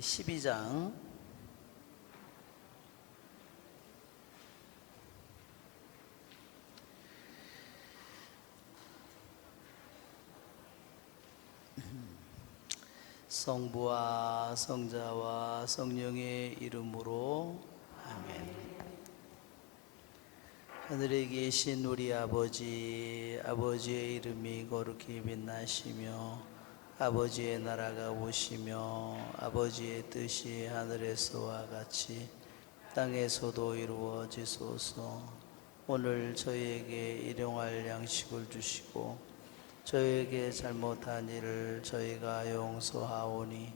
신명기 12장 성부와 성자와 성령의 이름으로 아멘. 하늘에 계신 우리 아버지의 이름이 거룩히 빛나시며 아버지의 나라가 오시며 아버지의 뜻이 하늘에서와 같이 땅에서도 이루어지소서. 오늘 저희에게 일용할 양식을 주시고 저희에게 잘못한 일을 저희가 용서하오니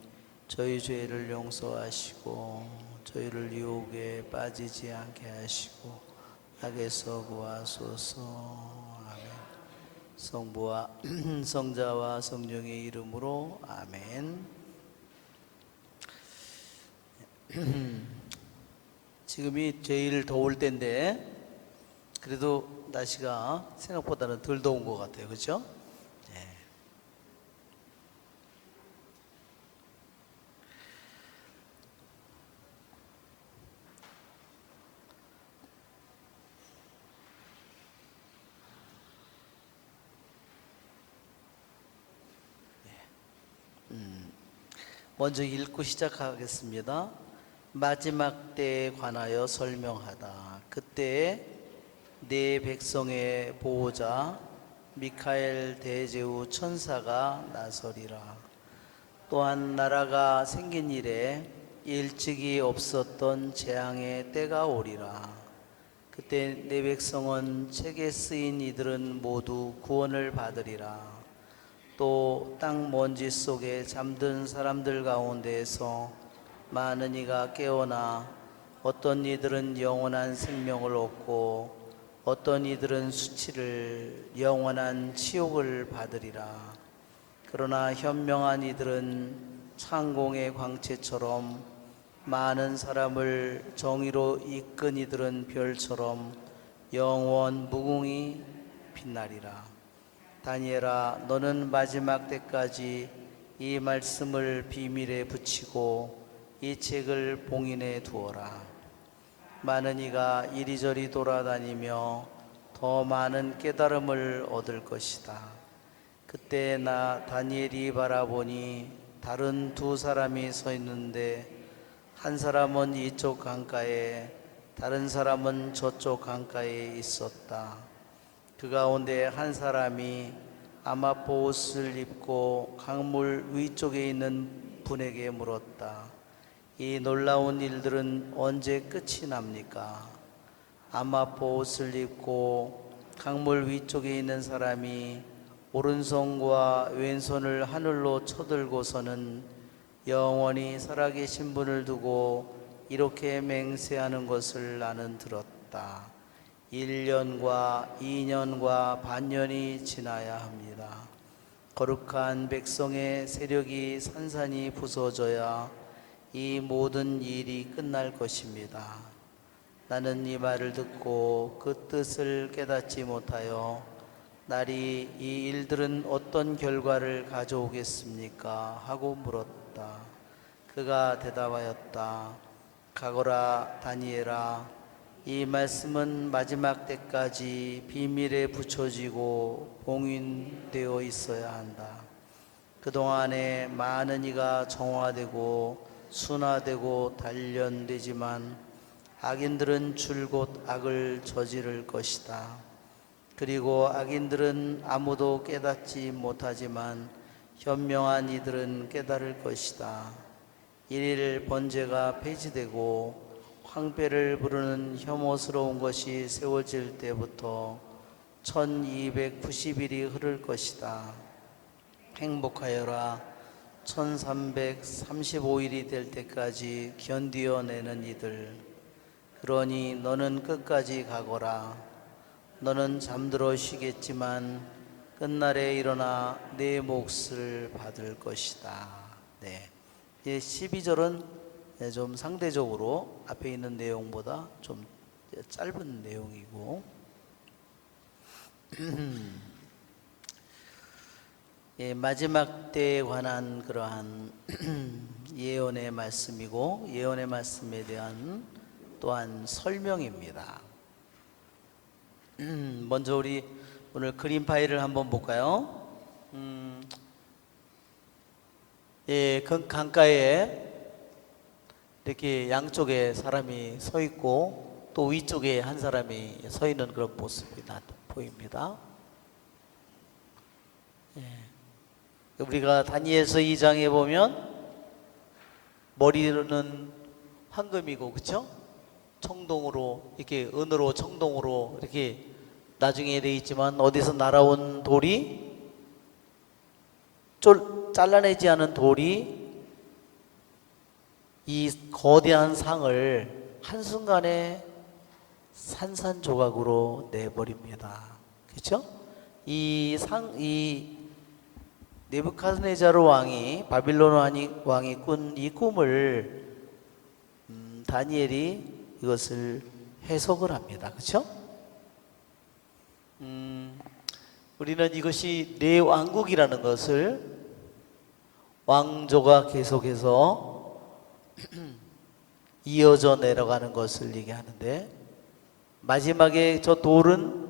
저희 죄를 용서하시고 저희를 유혹에 빠지지 않게 하시고 악에서 구하소서. 성부와 성자와 성령의 이름으로 아멘. 지금이 제일 더울 때인데 그래도 날씨가 생각보다는 덜 더운 것 같아요. 그렇죠? 먼저 읽고 시작하겠습니다. 마지막 때에 관하여 설명하다. 그때 네 백성의 보호자 미카엘 대제후 천사가 나서리라. 또한 나라가 생긴 이래 일찍이 없었던 재앙의 때가 오리라. 그때 네 백성은 책에 쓰인 이들은 모두 구원을 받으리라. 또 땅 먼지 속에 잠든 사람들 가운데에서 많은 이가 깨어나 어떤 이들은 영원한 생명을 얻고 어떤 이들은 수치를 영원한 치욕을 받으리라. 그러나 현명한 이들은 창공의 광채처럼 많은 사람을 정의로 이끈 이들은 별처럼 영원 무궁히 빛나리라. 다니엘아, 너는 마지막 때까지 이 말씀을 비밀에 붙이고 이 책을 봉인해 두어라. 많은 이가 이리저리 돌아다니며 더 많은 깨달음을 얻을 것이다. 그때 나 다니엘이 바라보니 다른 두 사람이 서 있는데 한 사람은 이쪽 강가에 다른 사람은 저쪽 강가에 있었다. 그 가운데 한 사람이 아마포 옷을 입고 강물 위쪽에 있는 분에게 물었다. 이 놀라운 일들은 언제 끝이 납니까? 아마포 옷을 입고 강물 위쪽에 있는 사람이 오른손과 왼손을 하늘로 쳐들고서는 영원히 살아계신 분을 두고 이렇게 맹세하는 것을 나는 들었다. 1년과 2년과 반년이 지나야 합니다. 거룩한 백성의 세력이 산산이 부서져야 이 모든 일이 끝날 것입니다. 나는 이 말을 듣고 그 뜻을 깨닫지 못하여 날이 이 일들은 어떤 결과를 가져오겠습니까? 하고 물었다. 그가 대답하였다. 가거라 다니엘아, 이 말씀은 마지막 때까지 비밀에 붙여지고 봉인되어 있어야 한다. 그동안에 많은 이가 정화되고 순화되고 단련되지만 악인들은 줄곧 악을 저지를 것이다. 그리고 악인들은 아무도 깨닫지 못하지만 현명한 이들은 깨달을 것이다. 일일 번제가 폐지되고 황폐를 부르는 혐오스러운 것이 세워질 때부터 1290일이 흐를 것이다. 행복하여라. 1335일이 될 때까지 견디어내는 이들. 그러니 너는 끝까지 가거라. 너는 잠들어 쉬겠지만 끝날에 일어나 내 몫을 받을 것이다. 네. 12절은 좀 상대적으로 앞에 있는 내용보다 좀 짧은 내용이고 마지막 때에 관한 그러한 예언의 말씀이고 예언의 말씀에 대한 또한 설명입니다. 먼저 우리 오늘 그림 파일을 한번 볼까요? 예, 그 강가에 이렇게 양쪽에 사람이 서 있고 또 위쪽에 한 사람이 서 있는 그런 모습이 보입니다. 예. 우리가 다니엘서 2장에 보면 머리는 황금이고, 그렇죠? 청동으로 이렇게 은으로 청동으로 이렇게 나중에 돼 있지만 어디서 날아온 돌이 잘라내지 않은 돌이 이 거대한 상을 한순간에 산산조각으로 내버립니다. 그렇죠? 이 네부카드네자르 왕이 바빌론 왕이 꾼 이 꿈을 다니엘이 이것을 해석을 합니다. 그렇죠? 우리는 이것이 네 왕국이라는 것을 왕조가 계속해서 이어져 내려가는 것을 얘기하는데, 마지막에 저 돌은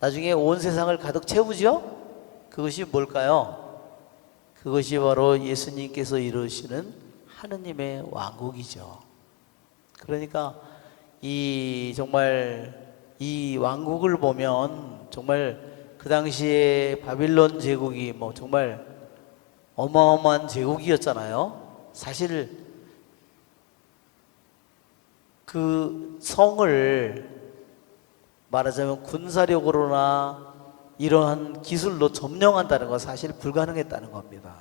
나중에 온 세상을 가득 채우죠? 그것이 뭘까요? 그것이 바로 예수님께서 이루시는 하느님의 왕국이죠. 그러니까 정말 이 왕국을 보면 정말 그 당시에 바빌론 제국이 정말 어마어마한 제국이었잖아요. 사실 그 성을 말하자면 군사력으로나 이러한 기술로 점령한다는 건 사실 불가능했다는 겁니다.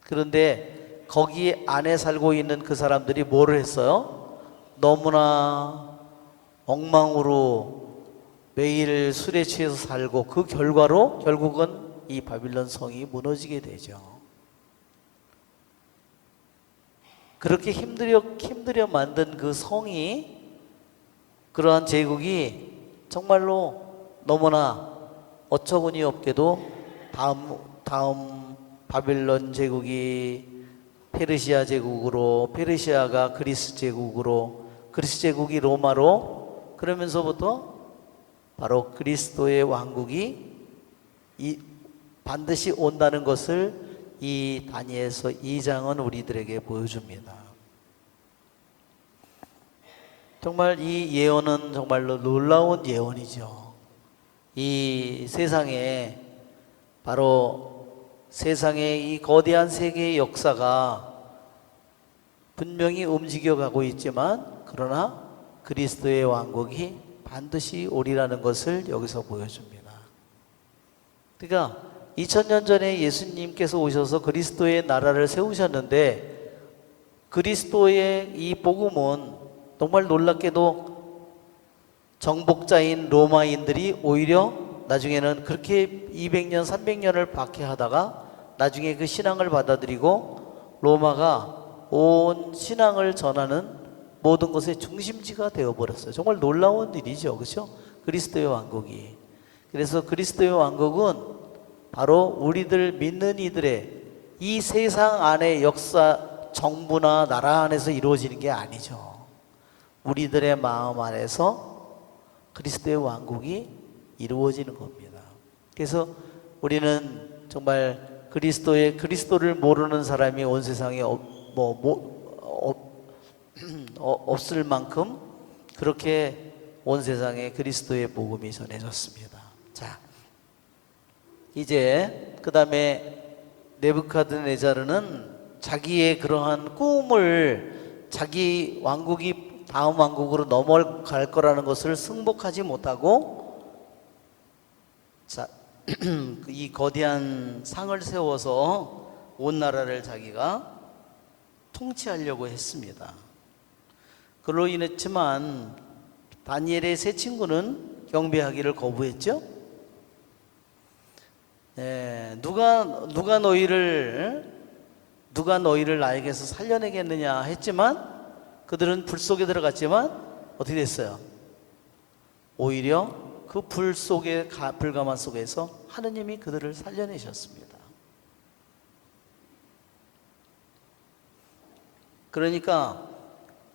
그런데 거기 안에 살고 있는 그 사람들이 뭐를 했어요? 너무나 엉망으로 매일 술에 취해서 살고, 그 결과로 결국은 이 바빌론 성이 무너지게 되죠. 그렇게 힘들여 만든 그 성이, 그러한 제국이 정말로 너무나 어처구니 없게도 다음 바빌론 제국이 페르시아 제국으로, 페르시아가 그리스 제국으로, 그리스 제국이 로마로, 그러면서부터 바로 그리스도의 왕국이 반드시 온다는 것을 이 다니엘서 2장은 우리들에게 보여줍니다. 정말 이 예언은 정말로 놀라운 예언이죠. 이 세상에, 바로 세상의 이 거대한 세계의 역사가 분명히 움직여가고 있지만, 그러나 그리스도의 왕국이 반드시 오리라는 것을 여기서 보여줍니다. 그러니까 2000년 전에 예수님께서 오셔서 그리스도의 나라를 세우셨는데, 그리스도의 이 복음은 정말 놀랍게도 정복자인 로마인들이 오히려 나중에는 그렇게 200년, 300년을 박해하다가 나중에 그 신앙을 받아들이고 로마가 온 신앙을 전하는 모든 것의 중심지가 되어버렸어요. 정말 놀라운 일이죠. 그렇죠? 그리스도의 왕국이. 그래서 그리스도의 왕국은 바로 우리들 믿는 이들의 이 세상 안의 역사, 정부나 나라 안에서 이루어지는 게 아니죠. 우리들의 마음 안에서 그리스도의 왕국이 이루어지는 겁니다. 그래서 우리는 정말 그리스도를 모르는 사람이 온 세상에 없을 만큼 그렇게 온 세상에 그리스도의 복음이 전해졌습니다. 자, 이제 그 다음에 네부카드네자르는 자기의 그러한 꿈을, 자기 왕국이 다음 왕국으로 넘어갈 거라는 것을 승복하지 못하고, 자, 이 거대한 상을 세워서 온 나라를 자기가 통치하려고 했습니다. 그로 인했지만 다니엘의 세 친구는 경배하기를 거부했죠. 누가 너희를 나에게서 살려내겠느냐 했지만, 그들은 불 속에 들어갔지만 어떻게 됐어요? 오히려 그 불 속에, 불가마 속에서 하느님이 그들을 살려내셨습니다. 그러니까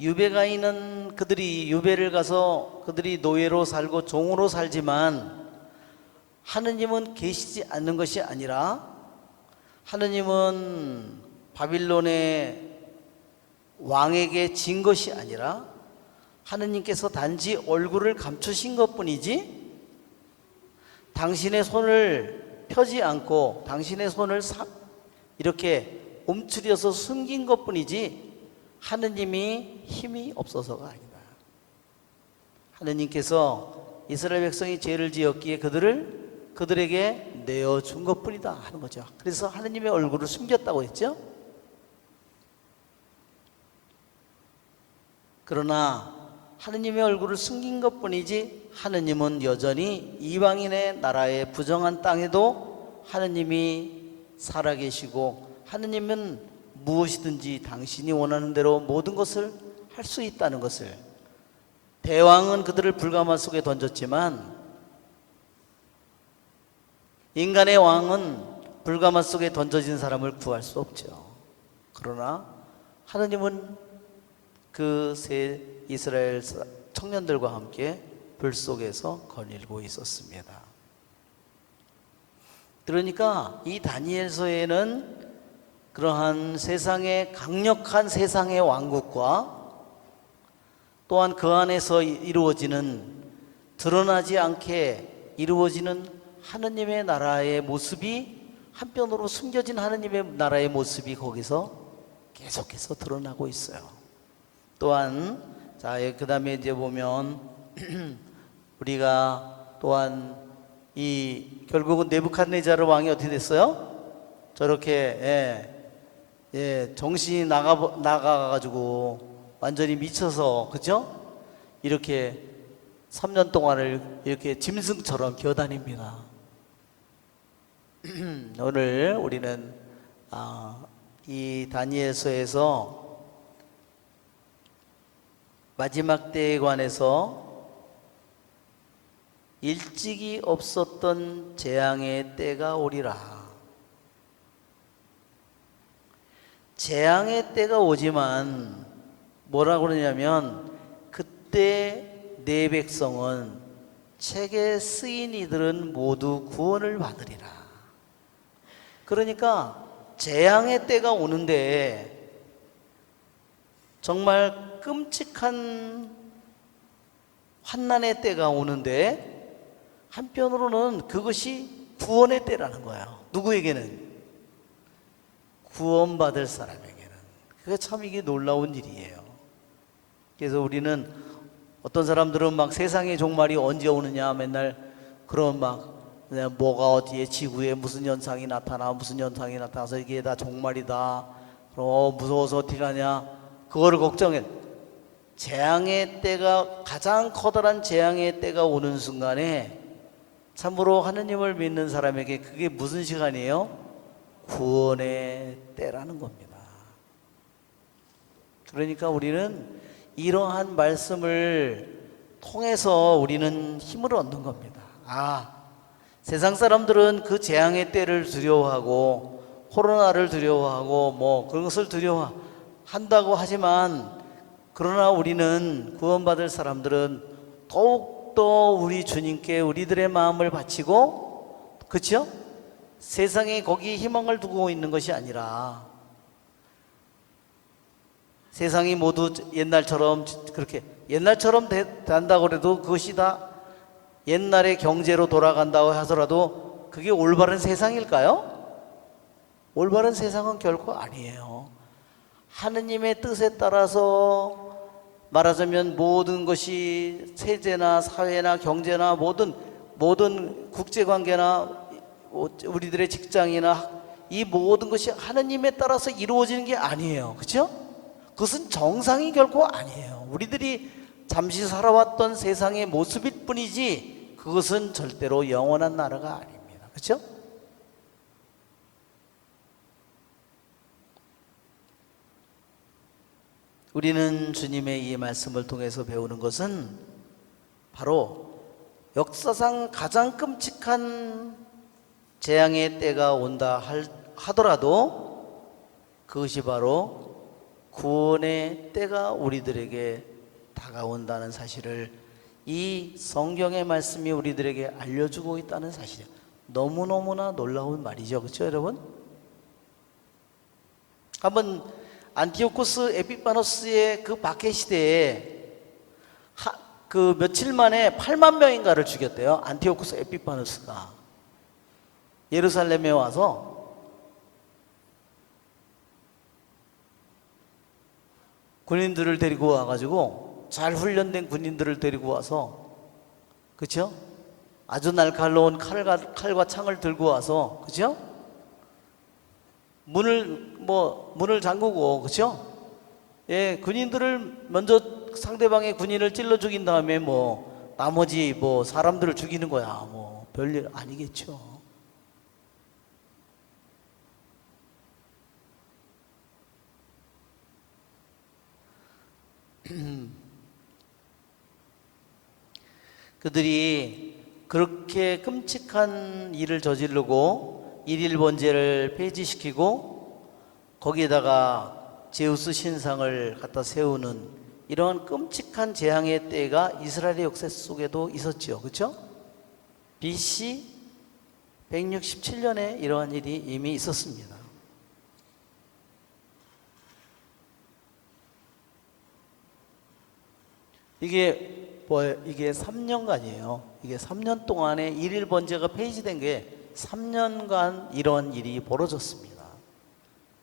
유배가 있는 그들이 유배를 가서 그들이 노예로 살고 종으로 살지만 하느님은 계시지 않는 것이 아니라 하느님은 바빌론의 왕에게 진 것이 아니라 하느님께서 단지 얼굴을 감추신 것뿐이지 당신의 손을 펴지 않고 당신의 손을 이렇게 움츠려서 숨긴 것뿐이지 하느님이 힘이 없어서가 아니다. 하느님께서 이스라엘 백성이 죄를 지었기에 그들에게 내어준 것뿐이다 하는 거죠. 그래서 하느님의 얼굴을 숨겼다고 했죠. 그러나 하느님의 얼굴을 숨긴 것뿐이지 하느님은 여전히 이방인의 나라의 부정한 땅에도 하느님이 살아계시고 하느님은 무엇이든지 당신이 원하는 대로 모든 것을 할 수 있다는 것을 대왕은 그들을 불가마 속에 던졌지만 인간의 왕은 불가마 속에 던져진 사람을 구할 수 없죠. 그러나 하느님은 그 세 이스라엘 청년들과 함께 불 속에서 거닐고 있었습니다. 그러니까 이 다니엘서에는 그러한 세상의 강력한 세상의 왕국과 또한 그 안에서 이루어지는 드러나지 않게 이루어지는 하느님의 나라의 모습이 한편으로 숨겨진 하느님의 나라의 모습이 거기서 계속해서 드러나고 있어요. 또한 자, 그 다음에 이제 보면 우리가 또한 결국은 네부갓네자르 왕이 어떻게 됐어요? 저렇게 정신이 나가가지고 완전히 미쳐서 그죠? 이렇게 3년 동안을 이렇게 짐승처럼 기어다닙니다. 오늘 우리는 이 다니엘서에서 마지막 때에 관해서 일찍이 없었던 재앙의 때가 오리라. 재앙의 때가 오지만 뭐라고 그러냐면 그때 내 백성은 책에 쓰인 이들은 모두 구원을 받으리라. 그러니까 재앙의 때가 오는데 정말 끔찍한 환난의 때가 오는데 한편으로는 그것이 구원의 때라는 거예요. 누구에게는? 구원받을 사람에게는. 그게 참 이게 놀라운 일이에요. 그래서 우리는 어떤 사람들은 막 세상의 종말이 언제 오느냐 맨날 그런 막 뭐가 어디에 지구에 무슨 현상이 나타나서 이게 다 종말이다. 무서워서 어떻게 하냐. 그거를 걱정해. 재앙의 때가 가장 커다란 재앙의 때가 오는 순간에 참으로 하느님을 믿는 사람에게 그게 무슨 시간이에요? 구원의 때라는 겁니다. 그러니까 우리는 이러한 말씀을 통해서 우리는 힘을 얻는 겁니다. 세상 사람들은 그 재앙의 때를 두려워하고 코로나를 두려워하고 뭐 그것을 두려워한다고 하지만 그러나 우리는 구원받을 사람들은 더욱더 우리 주님께 우리들의 마음을 바치고 그렇죠? 세상에 거기에 희망을 두고 있는 것이 아니라 세상이 모두 옛날처럼 그렇게 옛날처럼 된다고 해도 그것이 다 옛날의 경제로 돌아간다고 하더라도 그게 올바른 세상일까요? 올바른 세상은 결코 아니에요. 하느님의 뜻에 따라서 말하자면 모든 것이 세제나 사회나 경제나 모든 국제관계나 우리들의 직장이나 이 모든 것이 하느님에 따라서 이루어지는 게 아니에요. 그렇죠? 그것은 정상이 결코 아니에요. 우리들이 잠시 살아왔던 세상의 모습일 뿐이지 그것은 절대로 영원한 나라가 아닙니다. 그렇죠? 우리는 주님의 이 말씀을 통해서 배우는 것은 바로 역사상 가장 끔찍한 재앙의 때가 온다 하더라도 그것이 바로 구원의 때가 우리들에게 다가온다는 사실을 이 성경의 말씀이 우리들에게 알려주고 있다는 사실이에요. 너무너무나 놀라운 말이죠. 그렇죠, 여러분? 한번 안티오코스 에피파노스의 그 박해 시대에 그 며칠 만에 8만 명인가를 죽였대요. 안티오코스 에피파노스가 예루살렘에 와서 군인들을 데리고 와가지고, 잘 훈련된 군인들을 데리고 와서, 그렇죠? 아주 날카로운 칼과 창을 들고 와서, 그렇죠? 문을 잠그고, 그렇죠? 예, 군인들을 먼저, 상대방의 군인을 찔러 죽인 다음에 나머지 사람들을 죽이는 거야. 별일 아니겠죠. 그들이 그렇게 끔찍한 일을 저지르고 일일 번제를 폐지시키고 거기에다가 제우스 신상을 갖다 세우는 이런 끔찍한 재앙의 때가 이스라엘의 역사 속에도 있었지요. 그렇죠? BC 167년에 이러한 일이 이미 있었습니다. 이게 3년간이에요. 이게 3년 동안에 일일 번제가 폐지된 게 3년간 이런 일이 벌어졌습니다.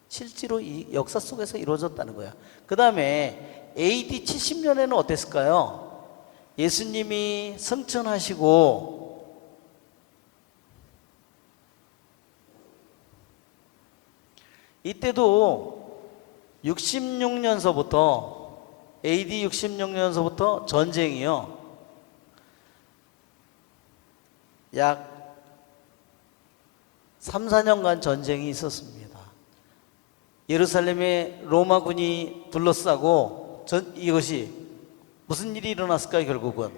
실제로 이 역사 속에서 이루어졌다는 거야. 그 다음에 AD 70년에는 어땠을까요? 예수님이 승천하시고 이때도 66년서부터 AD 66년서부터 전쟁이요. 약 3, 4년간 전쟁이 있었습니다. 예루살렘에 로마군이 둘러싸고 이것이 무슨 일이 일어났을까요? 결국은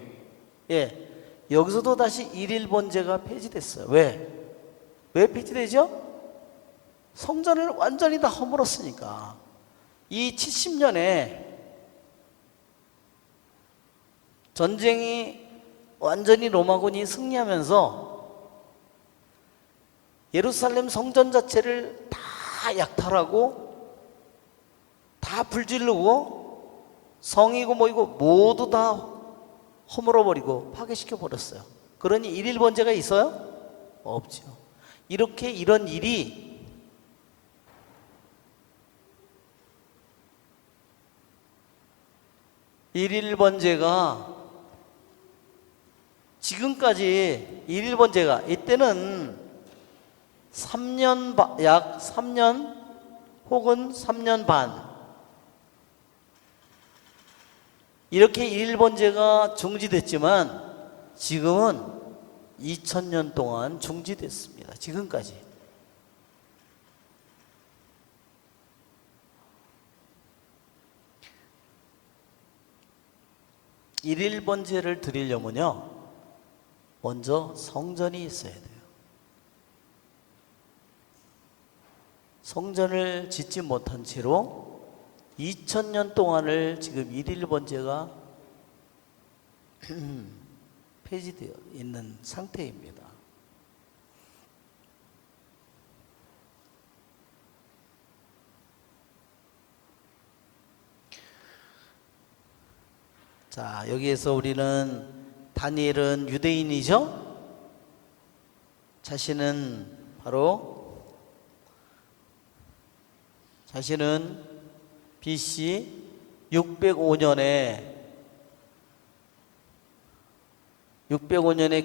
여기서도 다시 일일 번제가 폐지됐어요. 왜 폐지되죠? 성전을 완전히 다 허물었으니까. 이 70년에 전쟁이 완전히 로마군이 승리하면서 예루살렘 성전 자체를 다 약탈하고 다 불질르고 성이고 뭐이고 모두 다 허물어버리고 파괴시켜 버렸어요. 그러니 일일 번제가 있어요? 없죠. 이렇게 이런 일이 일일 번제가 지금까지 일일 번제가 이때는 3년 약 3년 혹은 3년 반 이렇게 일일 번제가 중지됐지만 지금은 2000년 동안 중지됐습니다. 지금까지. 일일 번제를 드리려면요, 먼저 성전이 있어야 돼요. 성전을 짓지 못한 채로 2000년 동안을 지금 일일 번제가 폐지되어 있는 상태입니다. 자, 여기에서 우리는 다니엘은 유대인이죠? 자신은 BC 605년에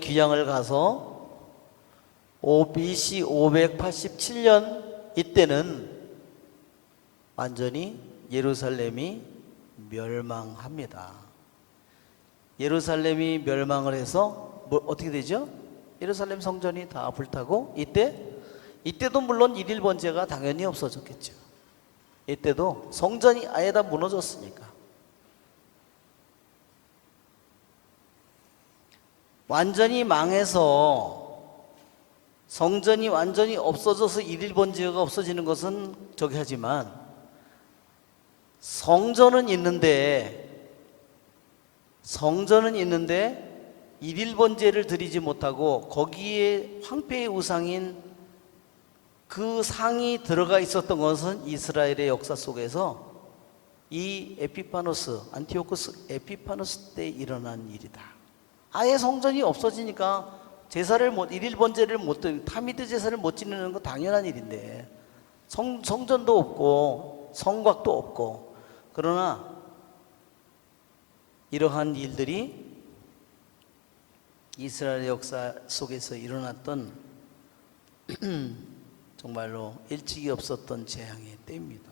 귀향을 가서 BC 587년 이때는 완전히 예루살렘이 멸망합니다. 예루살렘이 멸망을 해서 어떻게 되죠? 예루살렘 성전이 다 불타고 이때도 물론 일일 번제가 당연히 없어졌겠죠. 이때도 성전이 아예 다 무너졌으니까. 완전히 망해서 성전이 완전히 없어져서 일일 번제가 없어지는 것은 하지만 성전은 있는데 일일 번제를 드리지 못하고 거기에 황폐의 우상인 그 상이 들어가 있었던 것은 이스라엘의 역사 속에서 이 안티오코스 에피파노스 때 일어난 일이다. 아예 성전이 없어지니까 일일 번제를 타미드 제사를 못 지내는 거 당연한 일인데 성전도 없고 성곽도 없고, 그러나 이러한 일들이 이스라엘 역사 속에서 일어났던 정말로 일찍이 없었던 재앙의 때입니다.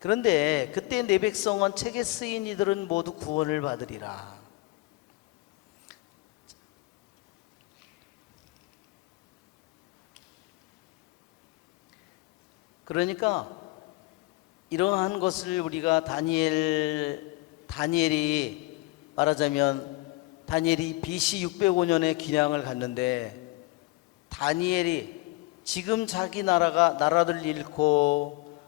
그런데 그때 내 백성은 책에 쓰인 이들은 모두 구원을 받으리라. 그러니까 이러한 것을 우리가 다니엘이 말하자면 다니엘이 BC 605년에 기량을 갔는데, 다니엘이 지금 자기 나라를 잃고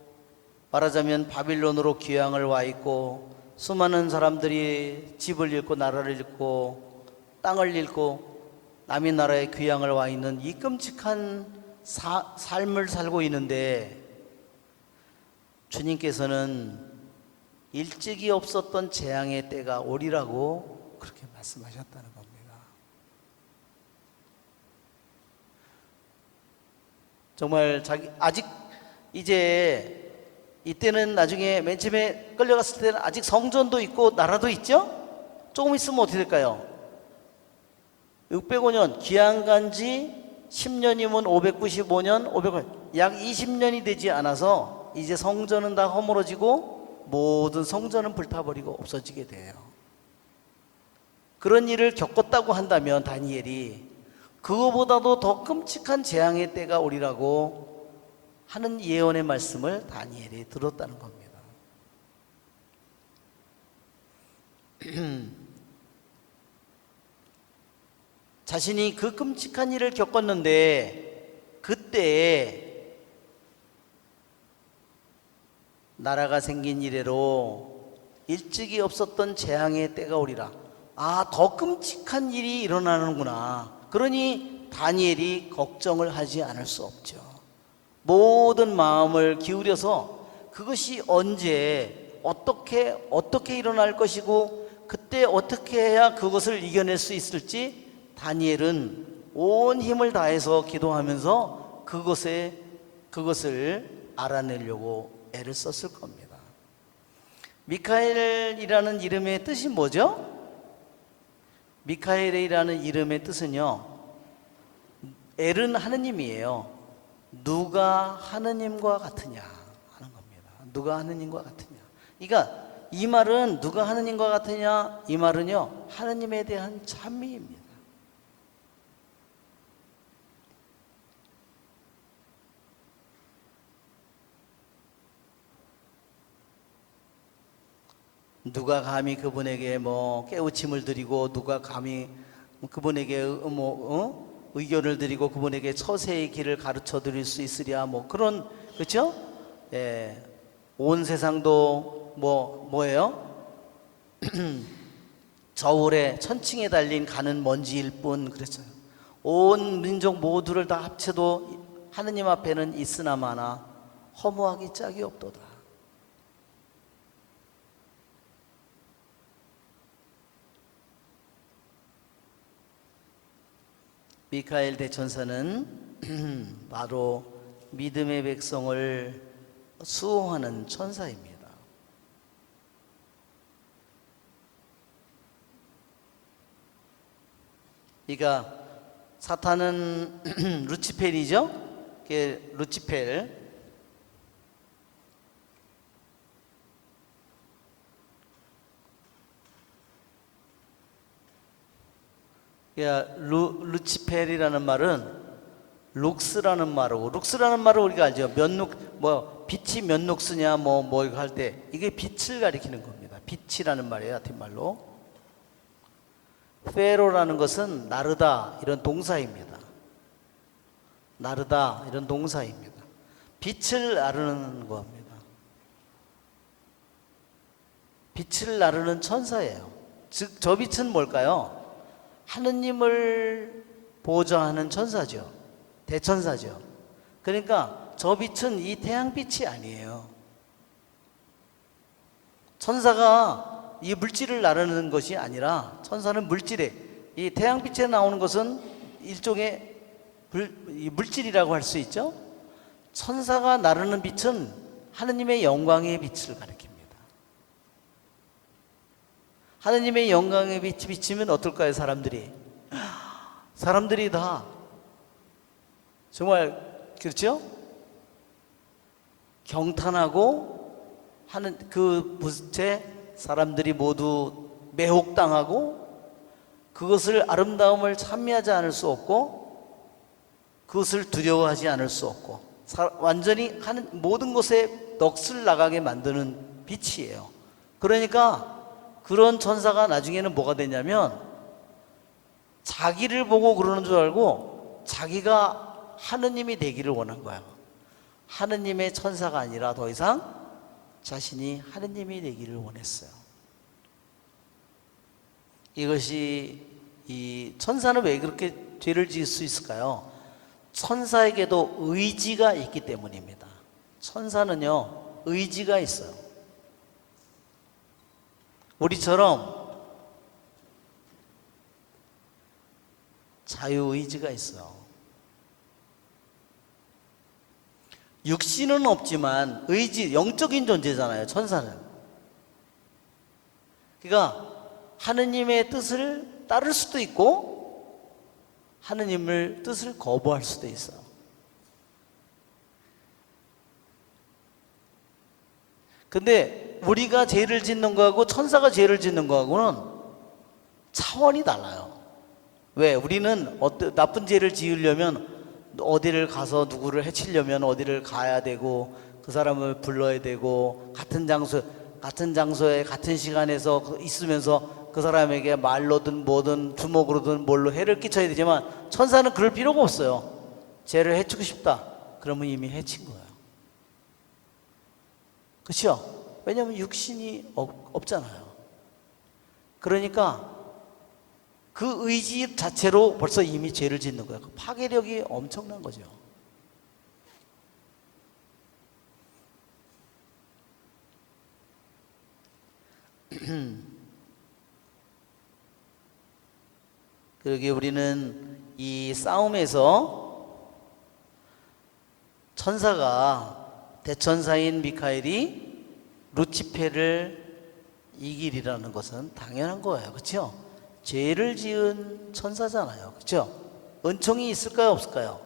말하자면 바빌론으로 귀향을 와 있고 수많은 사람들이 집을 잃고 나라를 잃고 땅을 잃고 남의 나라에 귀향을 와 있는 이 끔찍한 삶을 살고 있는데, 주님께서는 일찍이 없었던 재앙의 때가 오리라고 그렇게 말씀하셨다는 겁니다. 정말 아직 이제 이때는 나중에 맨 처음에 끌려갔을 때는 아직 성전도 있고 나라도 있죠? 조금 있으면 어떻게 될까요? 605년 기한 간지 10년이면 595년, 약 20년이 되지 않아서 이제 성전은 다 허물어지고 모든 성전은 불타버리고 없어지게 돼요. 그런 일을 겪었다고 한다면 다니엘이 그거보다도 더 끔찍한 재앙의 때가 오리라고 하는 예언의 말씀을 다니엘이 들었다는 겁니다. 자신이 그 끔찍한 일을 겪었는데 그때 나라가 생긴 이래로 일찍이 없었던 재앙의 때가 오리라. 더 끔찍한 일이 일어나는구나. 그러니 다니엘이 걱정을 하지 않을 수 없죠. 모든 마음을 기울여서 그것이 언제 어떻게 일어날 것이고 그때 어떻게 해야 그것을 이겨낼 수 있을지 다니엘은 온 힘을 다해서 기도하면서 그것을 알아내려고 애를 썼을 겁니다. 미카엘이라는 이름의 뜻이 뭐죠? 미카엘이라는 이름의 뜻은요, 엘은 하느님이에요. 누가 하느님과 같으냐 하는 겁니다. 누가 하느님과 같으냐. 그러니까 이 말은 누가 하느님과 같으냐, 이 말은요 하느님에 대한 찬미입니다. 누가 감히 그분에게 깨우침을 드리고, 누가 감히 그분에게 의견을 드리고 그분에게 처세의 길을 가르쳐 드릴 수 있으랴, 그런, 그렇죠? 예. 온 세상도 뭐예요? 저울에 천칭에 달린 가는 먼지일 뿐, 그랬어요. 온 민족 모두를 다 합쳐도 하느님 앞에는 있으나마나 허무하기 짝이 없도다. 미카엘 대천사는 바로 믿음의 백성을 수호하는 천사입니다. 그러니까 사탄은 루치펠이죠. 루치펠. 루치펠이라는 말은 룩스라는 말이고, 룩스라는 말을 우리가 알죠. 빛이 몇 룩스냐 이거 할 때 이게 빛을 가리키는 겁니다. 빛이라는 말이에요, 라틴 말로. 페로라는 것은 나르다 이런 동사입니다. 나르다 이런 동사입니다. 빛을 나르는 겁니다. 빛을 나르는 천사예요. 즉 저 빛은 뭘까요? 하느님을 보좌하는 천사죠. 대천사죠. 그러니까 저 빛은 이 태양빛이 아니에요. 천사가 이 물질을 나르는 것이 아니라, 천사는 물질에, 이 태양빛에 나오는 것은 일종의 물질이라고 할 수 있죠. 천사가 나르는 빛은 하느님의 영광의 빛을 가리킵니다. 하느님의 영광의 빛이 비치면 어떨까요? 사람들이 다 정말, 그렇죠? 경탄하고 하는 그 빛에 사람들이 모두 매혹당하고, 그것을 아름다움을 찬미하지 않을 수 없고, 그것을 두려워하지 않을 수 없고, 완전히 하는 모든 것에 넋을 나가게 만드는 빛이에요. 그러니까 그런 천사가 나중에는 뭐가 되냐면, 자기를 보고 그러는 줄 알고 자기가 하느님이 되기를 원한 거야. 하느님의 천사가 아니라 더 이상 자신이 하느님이 되기를 원했어요. 이것이, 이 천사는 왜 그렇게 죄를 지을 수 있을까요? 천사에게도 의지가 있기 때문입니다. 천사는요, 의지가 있어요. 우리처럼 자유의지가 있어요. 육신은 없지만 의지, 영적인 존재잖아요, 천사는. 그러니까 하느님의 뜻을 따를 수도 있고 하느님의 뜻을 거부할 수도 있어요. 근데 우리가 죄를 짓는 거하고 천사가 죄를 짓는 거하고는 차원이 달라요. 왜? 우리는 나쁜 죄를 지으려면 어디를 가서 누구를 해치려면 어디를 가야 되고, 그 사람을 불러야 되고, 같은 장소에 같은 시간에서 있으면서 그 사람에게 말로든 뭐든 주먹으로든 뭘로 해를 끼쳐야 되지만, 천사는 그럴 필요가 없어요. 죄를 해치고 싶다 그러면 이미 해친 거예요. 그렇죠? 왜냐하면 육신이 없잖아요. 그러니까 그 의지 자체로 벌써 이미 죄를 짓는 거예요. 파괴력이 엄청난 거죠. 그러기에 우리는 이 싸움에서 천사가, 대천사인 미카엘이 루치페를 이길이라는 것은 당연한 거예요. 그렇죠? 죄를 지은 천사잖아요. 그렇죠? 은총이 있을까요? 없을까요?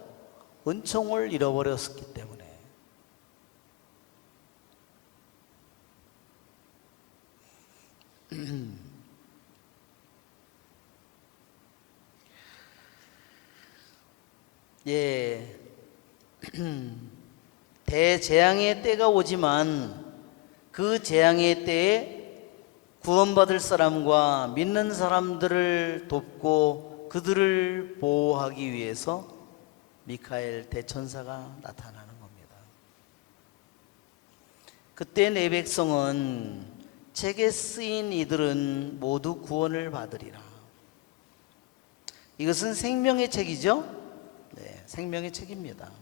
은총을 잃어버렸기 때문에. 예. 대재앙의 때가 오지만 그 재앙의 때에 구원받을 사람과 믿는 사람들을 돕고 그들을 보호하기 위해서 미카엘 대천사가 나타나는 겁니다. 그때 내 백성은 책에 쓰인 이들은 모두 구원을 받으리라. 이것은 생명의 책이죠? 네, 생명의 책입니다.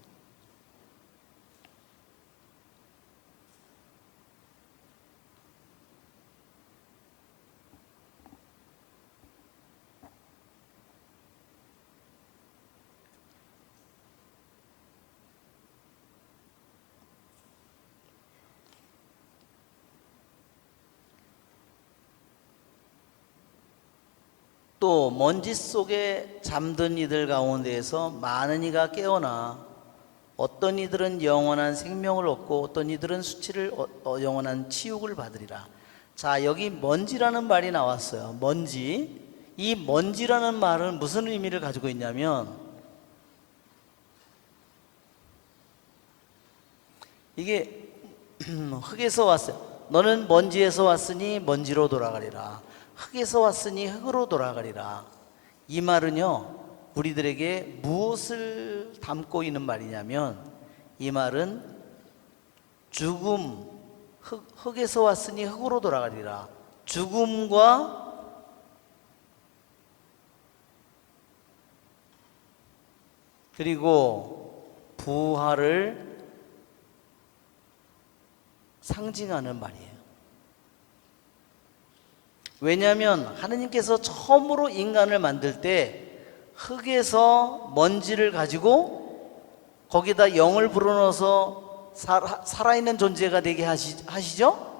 또 먼지 속에 잠든 이들 가운데에서 많은 이가 깨어나 어떤 이들은 영원한 생명을 얻고 어떤 이들은 수치를 영원한 치욕을 받으리라. 자, 여기 먼지라는 말이 나왔어요. 먼지. 이 먼지라는 말은 무슨 의미를 가지고 있냐면, 이게 흙에서 왔어요. 너는 먼지에서 왔으니 먼지로 돌아가리라. 흙에서 왔으니 흙으로 돌아가리라. 이 말은요, 우리들에게 무엇을 담고 있는 말이냐면, 이 말은 죽음, 흙에서 왔으니 흙으로 돌아가리라. 죽음과 그리고 부활을 상징하는 말이에요. 왜냐하면 하느님께서 처음으로 인간을 만들 때 흙에서 먼지를 가지고 거기다 영을 불어넣어서 살아있는 존재가 되게 하시죠?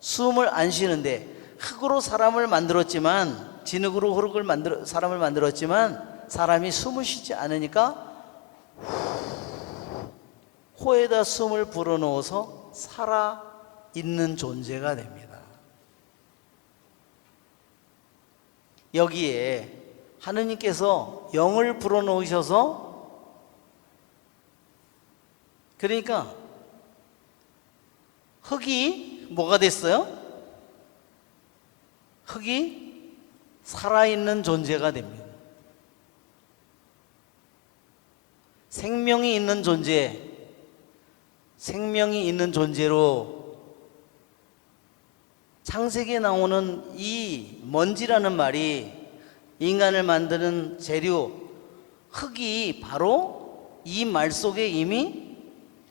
숨을 안 쉬는데 흙으로 사람을 만들었지만, 진흙으로 사람을 만들었지만 사람이 숨을 쉬지 않으니까 코에다 숨을 불어넣어서 살아있는 존재가 됩니다. 여기에 하느님께서 영을 불어넣으셔서, 그러니까 흙이 뭐가 됐어요? 흙이 살아있는 존재가 됩니다. 생명이 있는 존재, 생명이 있는 존재로 창세기에 나오는 이 먼지라는 말이 인간을 만드는 재료, 흙이 바로 이 말 속에 이미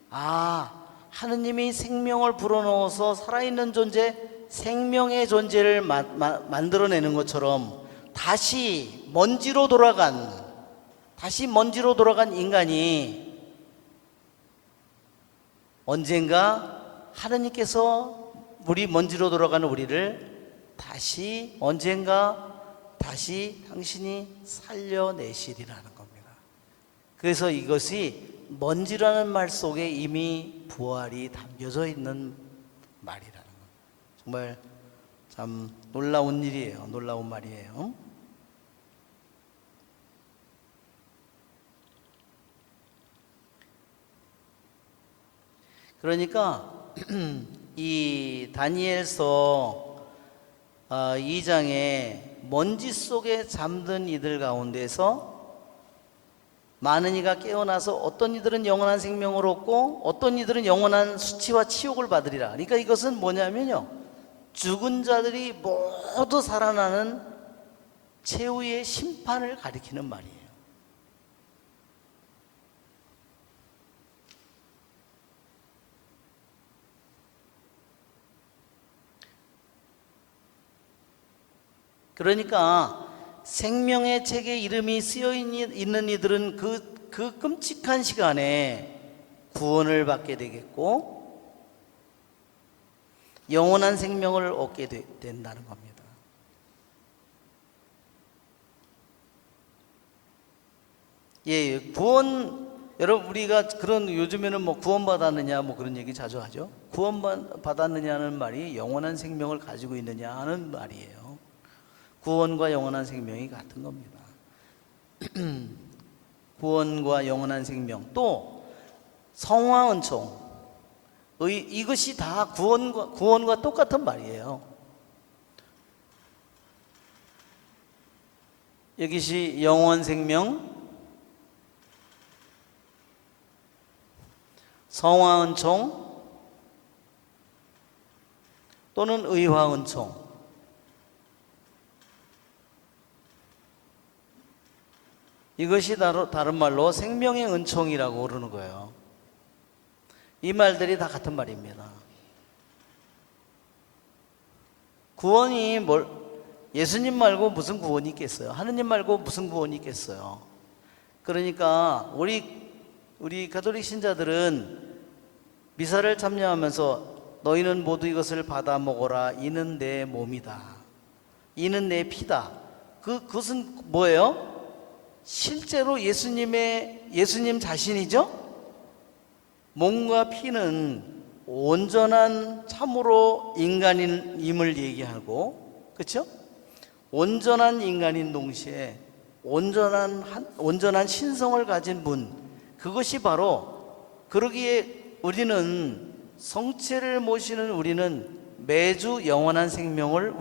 하느님이 생명을 불어넣어서 살아있는 존재, 생명의 존재를 만들어내는 것처럼 다시 먼지로 돌아간 인간이 언젠가 하느님께서 먼지로 돌아가는 우리를 언젠가 다시 당신이 살려내시리라는 겁니다. 그래서 이것이 먼지라는 말 속에 이미 부활이 담겨져 있는 말이라는 겁니다. 정말 참 놀라운 일이에요. 놀라운 말이에요. 그러니까 이 다니엘서 2장에 먼지 속에 잠든 이들 가운데서 많은 이가 깨어나서 어떤 이들은 영원한 생명을 얻고 어떤 이들은 영원한 수치와 치욕을 받으리라. 그러니까 이것은 뭐냐면요, 죽은 자들이 모두 살아나는 최후의 심판을 가리키는 말이에요. 그러니까 생명의 책에 이름이 쓰여 있는 이들은 그 끔찍한 시간에 구원을 받게 되겠고 영원한 생명을 얻게 된다는 겁니다. 예, 여러분 우리가 요즘에는 구원 받았느냐 그런 얘기 자주 하죠. 구원 받았느냐는 말이 영원한 생명을 가지고 있느냐 하는 말이에요. 구원과 영원한 생명이 같은 겁니다. 구원과 영원한 생명, 또 성화 은총, 이것이 다 구원과 똑같은 말이에요. 이것이 영원 생명, 성화 은총 또는 의화 은총. 이것이 다른 말로 생명의 은총이라고 그러는 거예요. 이 말들이 다 같은 말입니다. 구원이 예수님 말고 무슨 구원이 있겠어요? 하느님 말고 무슨 구원이 있겠어요? 그러니까 우리 가톨릭 신자들은 미사를 참여하면서 너희는 모두 이것을 받아 먹어라. 이는 내 몸이다. 이는 내 피다. 그것은 뭐예요? 실제로 예수님 자신이죠? 몸과 피는 온전한 참으로 인간임을 얘기하고, 그렇죠? 온전한 인간인 동시에 온전한 신성을 가진 분, 그것이 바로, 그러기에 우리는 성체를 모시는 우리는 매주 영원한 생명을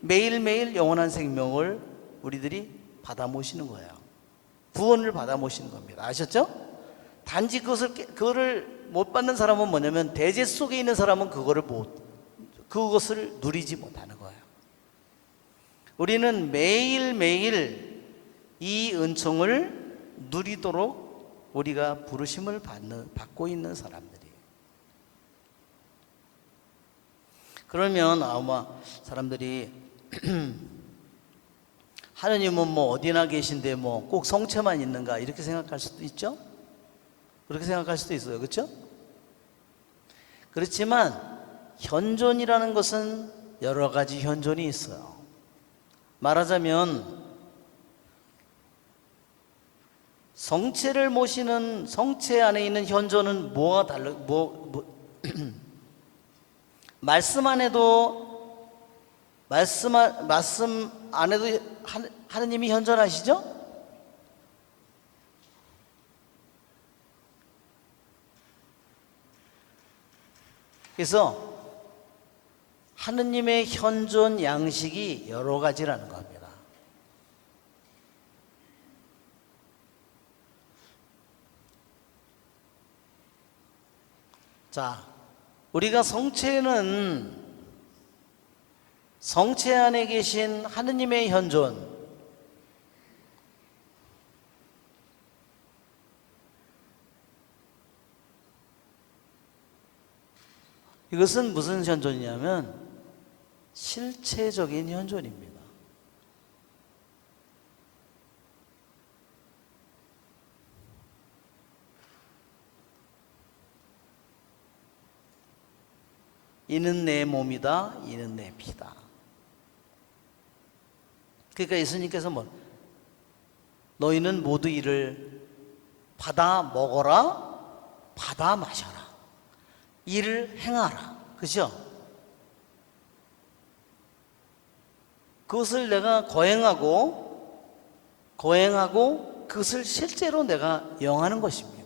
매일매일 영원한 생명을 우리들이 받아 모시는 거예요. 구원을 받아 모시는 겁니다. 아셨죠? 단지 그거를 못 받는 사람은 뭐냐면, 대제 속에 있는 사람은 그것을 누리지 못하는 거예요. 우리는 매일매일 이 은총을 누리도록 우리가 부르심을 받고 있는 사람들이에요. 그러면 아마 사람들이 하느님은 뭐 어디나 계신데 뭐 꼭 성체만 있는가 이렇게 생각할 수도 있죠. 그렇게 생각할 수도 있어요. 그렇죠? 그렇지만 현존이라는 것은 여러 가지 현존이 있어요. 말하자면 성체를 모시는 성체 안에 있는 현존은 뭐가 말씀 안에도 하느님이 현존하시죠? 그래서 하느님의 현존 양식이 여러 가지라는 겁니다. 자, 우리가 성체 안에 계신 하느님의 현존, 이것은 무슨 현존이냐면 실체적인 현존입니다. 이는 내 몸이다, 이는 내 피다. 그러니까 예수님께서 너희는 모두 이를 받아 먹어라, 받아 마셔라, 이를 행하라. 그죠? 그것을 내가 거행하고 그것을 실제로 내가 영하는 것입니다.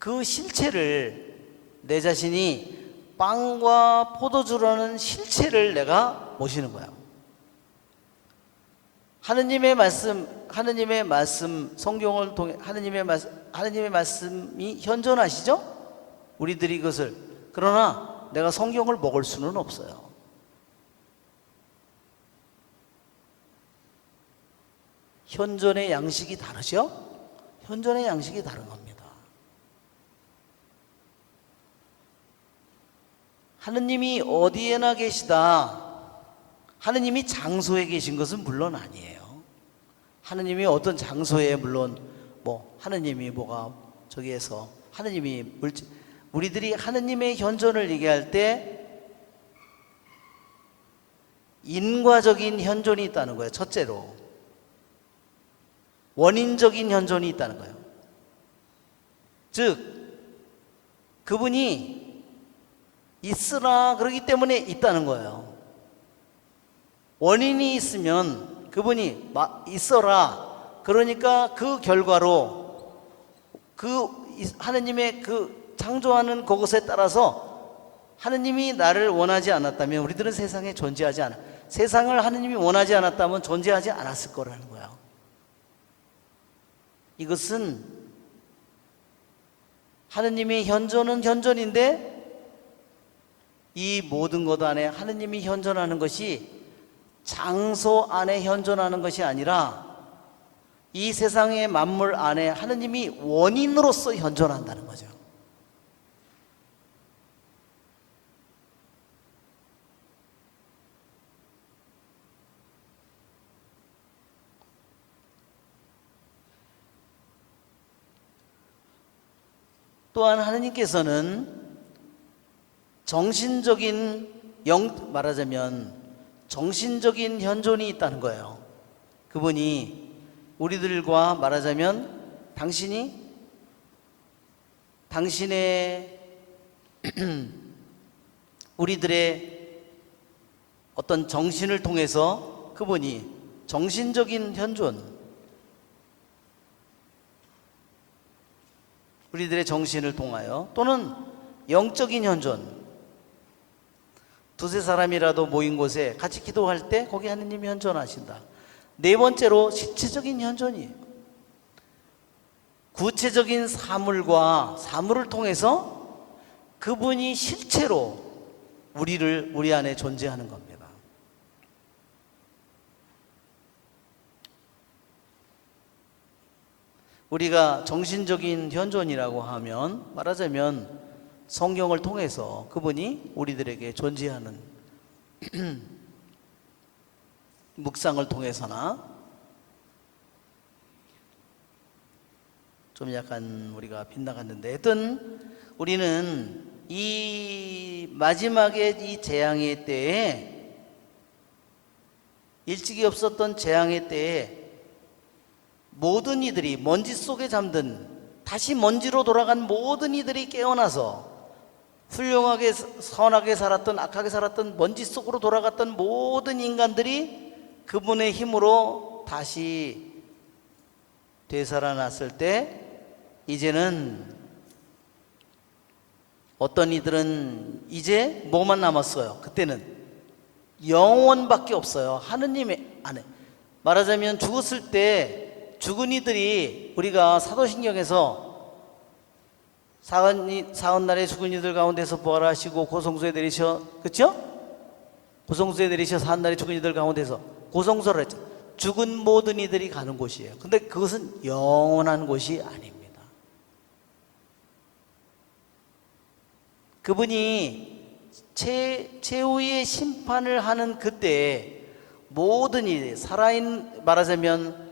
그 실체를 내 자신이 빵과 포도주라는 실체를 내가 모시는 거야. 하느님의 말씀, 성경을 통해 하느님의 말씀이 현존하시죠? 우리들이 그것을. 그러나 내가 성경을 먹을 수는 없어요. 현존의 양식이 다르죠? 현존의 양식이 다른 겁니다. 하느님이 어디에나 계시다. 하느님이 장소에 계신 것은 물론 아니에요. 하느님이 어떤 장소에 물론 하느님이 저기에서 하느님이 우리들이 하느님의 현존을 얘기할 때 인과적인 현존이 있다는 거예요. 첫째로 원인적인 현존이 있다는 거예요. 즉 그분이 있으라 그러기 때문에 있다는 거예요. 원인이 있으면 그분이 있어라 그러니까 그 결과로 하느님의 창조하는 그것에 따라서 하느님이 나를 원하지 않았다면 우리들은 세상에 존재하지 않아. 세상을 하느님이 원하지 않았다면 존재하지 않았을 거라는 거예요. 이것은 하느님의 현존은 현존인데 이 모든 것 안에 하느님이 현존하는 것이 장소 안에 현존하는 것이 아니라 이 세상의 만물 안에 하느님이 원인으로서 현존한다는 거죠. 또한 하느님께서는 말하자면 정신적인 현존이 있다는 거예요. 그분이 우리들과 말하자면 당신의 우리들의 어떤 정신을 통해서 그분이 정신적인 현존, 우리들의 정신을 통하여 또는 영적인 현존, 두세 사람이라도 모인 곳에 같이 기도할 때 거기 하느님이 현존하신다. 네 번째로 실체적인 현존이에요. 구체적인 사물을 통해서 그분이 실체로 우리 안에 존재하는 겁니다. 우리가 정신적인 현존이라고 하면 말하자면 성경을 통해서 그분이 우리들에게 존재하는 묵상을 통해서나 좀 약간 우리가 빗나갔는데 하여튼 우리는 이 마지막에 이 재앙의 때에 일찍이 없었던 재앙의 때에 모든 이들이 먼지 속에 잠든 다시 먼지로 돌아간 모든 이들이 깨어나서 훌륭하게 선하게 살았던 악하게 살았던 먼지 속으로 돌아갔던 모든 인간들이 그분의 힘으로 되살아났을 때 이제는 어떤 이들은 이제 뭐만 남았어요? 그때는 영혼밖에 없어요. 하느님의 안에 말하자면 죽었을 때 죽은 이들이 우리가 사도신경에서 사흔날에 죽은 이들 가운데서 부활하시고 고성소에 내리셔, 그렇죠? 고성소에 내리셔 사흔날에 죽은 이들 가운데서 고성소를 했죠. 죽은 모든 이들이 가는 곳이에요. 근데 그것은 영원한 곳이 아닙니다. 그분이 최후의 심판을 하는 그때 모든 이 살아있는 말하자면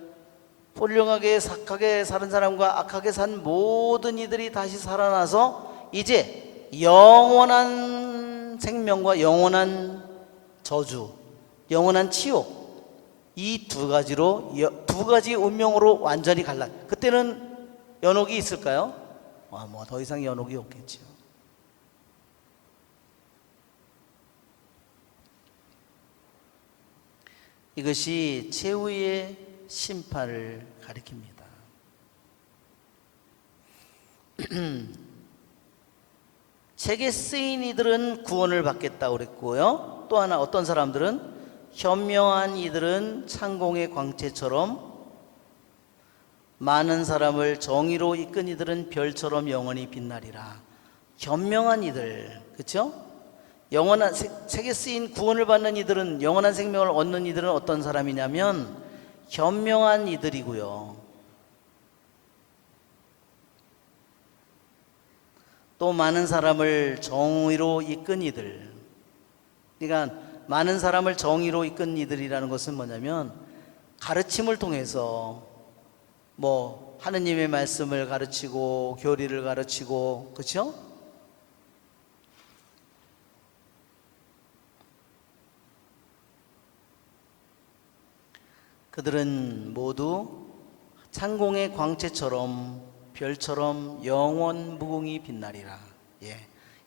훌륭하게 착하게 사는 사람과 악하게 산 모든 이들이 다시 살아나서 이제 영원한 생명과 영원한 저주, 영원한 치욕 이 두 가지 운명으로 완전히 갈라. 그때는 연옥이 있을까요? 뭐 더 이상 연옥이 없겠죠. 이것이 최후의 심판을 가리킵니다. 책에 쓰인 이들은 구원을 받겠다고 그랬고요. 또 하나 어떤 사람들은 현명한 이들은 창공의 광채처럼 많은 사람을 정의로 이끈 이들은 별처럼 영원히 빛나리라. 현명한 이들, 그렇죠? 영원한 책에 쓰인 구원을 받는 이들은 영원한 생명을 얻는 이들은 어떤 사람이냐면 현명한 이들이고요. 또 많은 사람을 정의로 이끈 이들. 그러니까 많은 사람을 정의로 이끈 이들이라는 것은 뭐냐면 가르침을 통해서 뭐 하느님의 말씀을 가르치고 교리를 가르치고 그렇죠? 그들은 모두 창공의 광채처럼 별처럼 영원 무궁히 빛나리라. 예.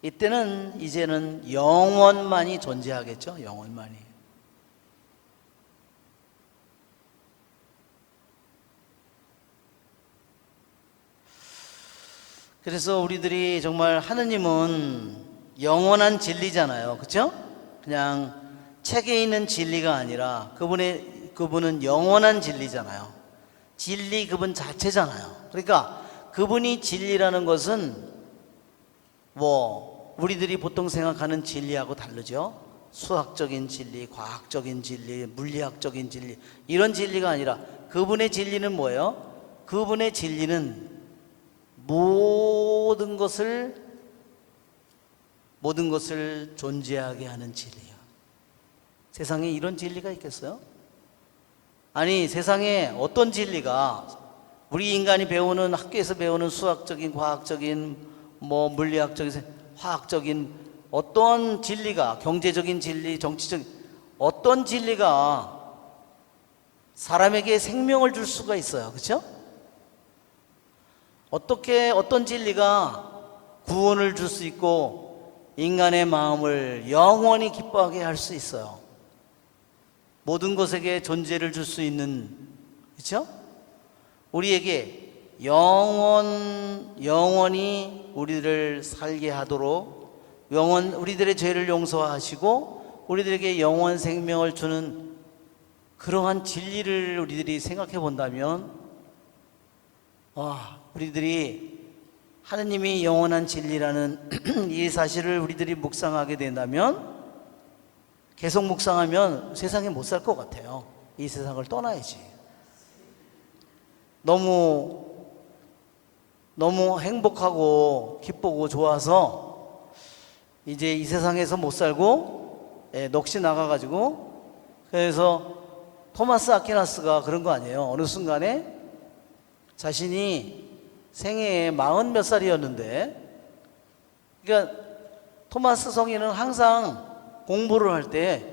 이때는 이제는 영원만이 존재하겠죠. 영원만이. 그래서 우리들이 정말 하느님은 영원한 진리잖아요. 그렇죠? 그냥 책에 있는 진리가 아니라 그분은 영원한 진리잖아요. 진리 그분 자체잖아요. 그러니까 그분이 진리라는 것은 뭐 우리들이 보통 생각하는 진리하고 다르죠. 수학적인 진리, 과학적인 진리, 물리학적인 진리 이런 진리가 아니라 그분의 진리는 뭐예요? 그분의 진리는 모든 것을 존재하게 하는 진리예요. 세상에 이런 진리가 있겠어요? 아니 세상에 어떤 진리가 우리 인간이 배우는 학교에서 배우는 수학적인 과학적인 뭐 물리학적인 화학적인 어떤 진리가 경제적인 진리 정치적인 어떤 진리가 사람에게 생명을 줄 수가 있어요. 그렇죠? 어떻게 어떤 진리가 구원을 줄 수 있고 인간의 마음을 영원히 기뻐하게 할 수 있어요. 모든 것에게 존재를 줄 수 있는 그렇죠? 우리에게 영원히 우리를 살게 하도록 우리들의 죄를 용서하시고 우리들에게 영원 생명을 주는 그러한 진리를 우리들이 생각해 본다면 우리들이 하느님이 영원한 진리라는 이 사실을 우리들이 묵상하게 된다면, 계속 묵상하면 세상에 못 살 것 같아요. 이 세상을 떠나야지. 너무 행복하고 기쁘고 좋아서 이제 이 세상에서 못 살고 넋이 나가가지고, 그래서 토마스 아퀴나스가 그런 거 아니에요. 어느 순간에 자신이 생애에 40 몇 살이었는데, 그러니까 토마스 성인은 항상 공부를 할 때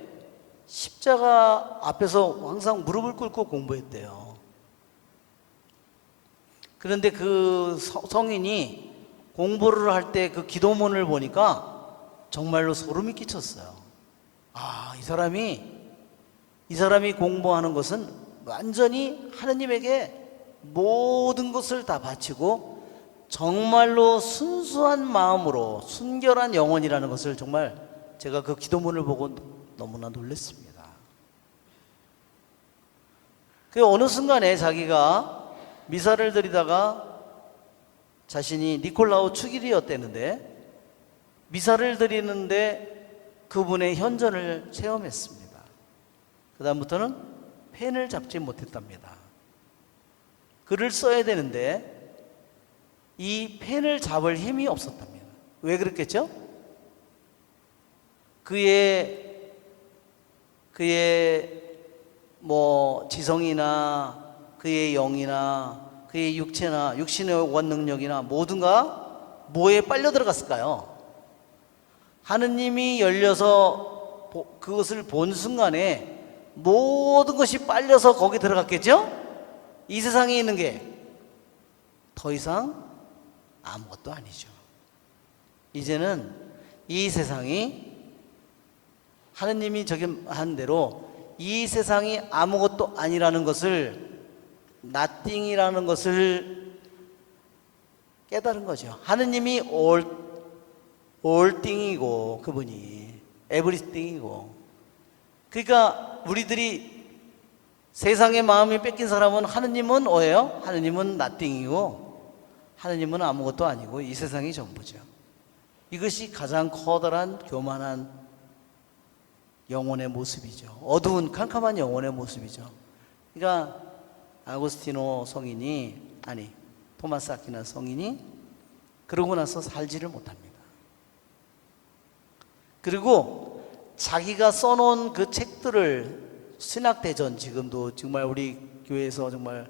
십자가 앞에서 항상 무릎을 꿇고 공부했대요. 그런데 그 성인이 공부를 할 때 그 기도문을 보니까 정말로 소름이 끼쳤어요. 아, 이 사람이 공부하는 것은 완전히 하느님에게 모든 것을 다 바치고 정말로 순수한 마음으로 순결한 영혼이라는 것을, 정말 제가 그 기도문을 보고 너무나 놀랐습니다. 그 어느 순간에 자기가 미사를 드리다가 자신이 니콜라우 축일이었대는데, 미사를 드리는데 그분의 현전을 체험했습니다. 그 다음부터는 펜을 잡지 못했답니다. 글을 써야 되는데 이 펜을 잡을 힘이 없었답니다. 왜 그랬겠죠? 그의 뭐 지성이나 그의 영이나 그의 육신의 원능력이나 모든가 뭐에 빨려 들어갔을까요? 하느님이 열려서 그것을 본 순간에 모든 것이 빨려서 거기 들어갔겠죠? 이 세상에 있는 게 더 이상 아무것도 아니죠. 이제는 이 세상이, 하느님이 저기 한 대로 이 세상이 아무것도 아니라는 것을, nothing이라는 것을 깨달은 거죠. 하느님이 all thing이고, 그분이 everything이고. 그러니까 우리들이 세상의 마음이 뺏긴 사람은, 하느님은 뭐예요? 하느님은 nothing이고 하느님은 아무것도 아니고 이 세상이 전부죠. 이것이 가장 커다란 교만한 영혼의 모습이죠. 어두운 캄캄한 영혼의 모습이죠. 그러니까 아구스티노 성인이, 아니 토마스 아퀴나 성인이 그러고 나서 살지를 못합니다. 그리고 자기가 써놓은 그 책들을, 신학대전, 지금도 정말 우리 교회에서 정말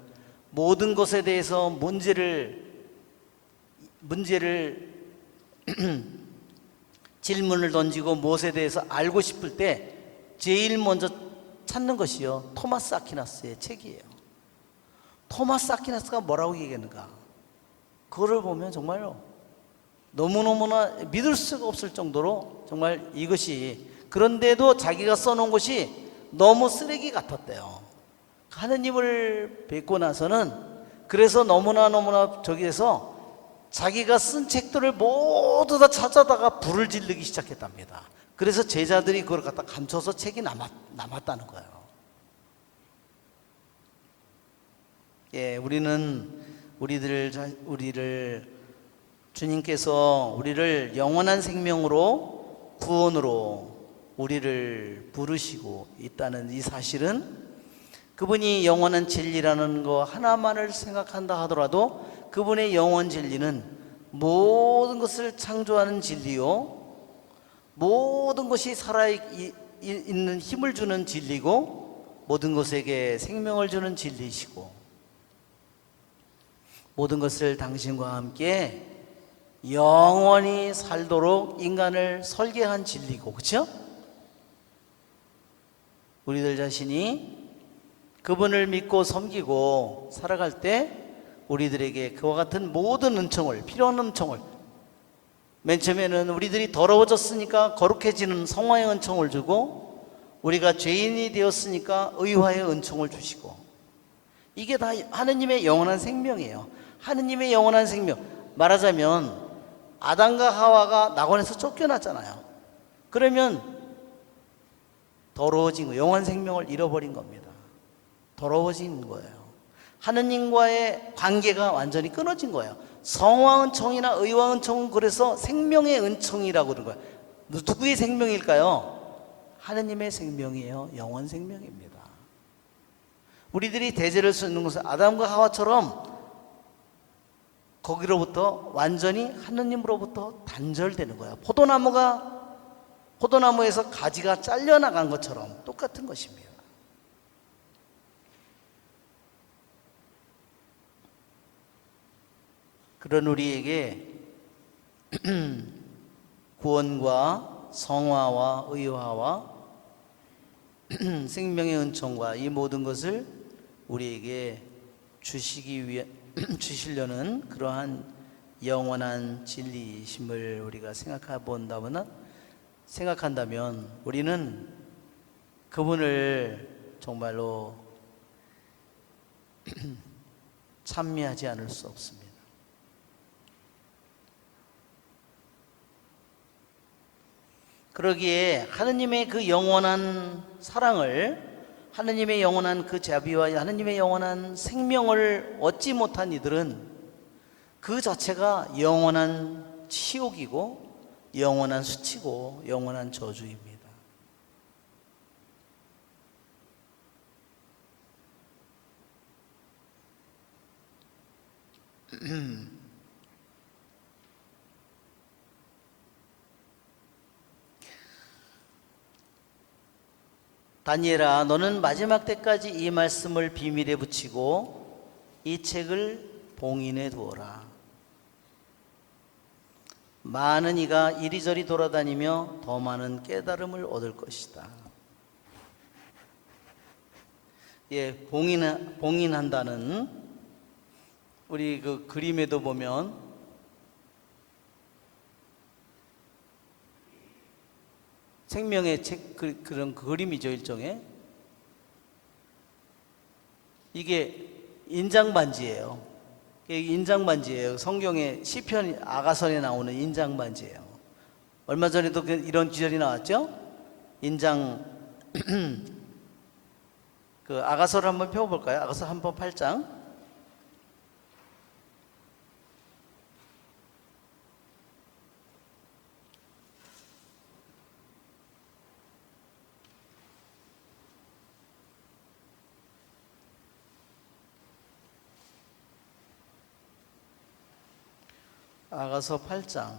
모든 것에 대해서 문제를 질문을 던지고 무엇에 대해서 알고 싶을 때 제일 먼저 찾는 것이요, 토마스 아퀴나스의 책이에요. 토마스 아퀴나스가 뭐라고 얘기했는가, 그거를 보면 정말로 너무너무나 믿을 수가 없을 정도로 정말 이것이, 그런데도 자기가 써놓은 것이 너무 쓰레기 같았대요. 하느님을 뵙고 나서는 그래서 너무나 저기에서 자기가 쓴 책들을 모두 다 찾아다가 불을 지르기 시작했답니다. 그래서 제자들이 그걸 갖다 감춰서 책이 남았다는 거예요. 예, 우리를 주님께서 우리를 영원한 생명으로, 구원으로 우리를 부르시고 있다는 이 사실은, 그분이 영원한 진리라는 거 하나만을 생각한다 하더라도 그분의 영원 진리는 모든 것을 창조하는 진리요, 모든 것이 살아있는 힘을 주는 진리고, 모든 것에게 생명을 주는 진리시고, 모든 것을 당신과 함께 영원히 살도록 인간을 설계한 진리고, 그렇죠? 우리들 자신이 그분을 믿고 섬기고 살아갈 때 우리들에게 그와 같은 모든 은총을, 필요한 은총을, 맨 처음에는 우리들이 더러워졌으니까 거룩해지는 성화의 은총을 주고, 우리가 죄인이 되었으니까 의화의 은총을 주시고, 이게 다 하느님의 영원한 생명이에요. 하느님의 영원한 생명, 말하자면 아담과 하와가 낙원에서 쫓겨났잖아요. 그러면 더러워진 거예요. 영원한 생명을 잃어버린 겁니다. 더러워진 거예요. 하느님과의 관계가 완전히 끊어진 거예요. 성화 은총이나 의화 은총은 그래서 생명의 은총이라고 그러는 거예요. 누구의 생명일까요? 하느님의 생명이에요. 영원 생명입니다. 우리들이 대제를 쓰는 것은 아담과 하와처럼 거기로부터 완전히 하느님으로부터 단절되는 거예요. 포도나무에서 가지가 잘려나간 것처럼 똑같은 것입니다. 그런 우리에게 구원과 성화와 의화와 생명의 은총과 이 모든 것을 우리에게 주시려는 그러한 영원한 진리이심을 우리가 생각한다면 우리는 그분을 정말로 찬미하지 않을 수 없습니다. 그러기에 하느님의 그 영원한 사랑을, 하느님의 영원한 그 자비와 하느님의 영원한 생명을 얻지 못한 이들은 그 자체가 영원한 치욕이고 영원한 수치고 영원한 저주입니다. 다니엘아, 너는 마지막 때까지 이 말씀을 비밀에 붙이고 이 책을 봉인해 두어라. 많은 이가 이리저리 돌아다니며 더 많은 깨달음을 얻을 것이다. 예, 봉인한다는, 우리 그 그림에도 보면 생명의 책, 그런 그림이죠. 일종의 이게 인장반지예요. 인장반지예요. 성경의 시편 아가선에 나오는 인장반지예요. 얼마 전에도 이런 구절이 나왔죠. 인장 그 아가서를 한번 펴볼까요? 아가서 한번 8장. 아가서 8장.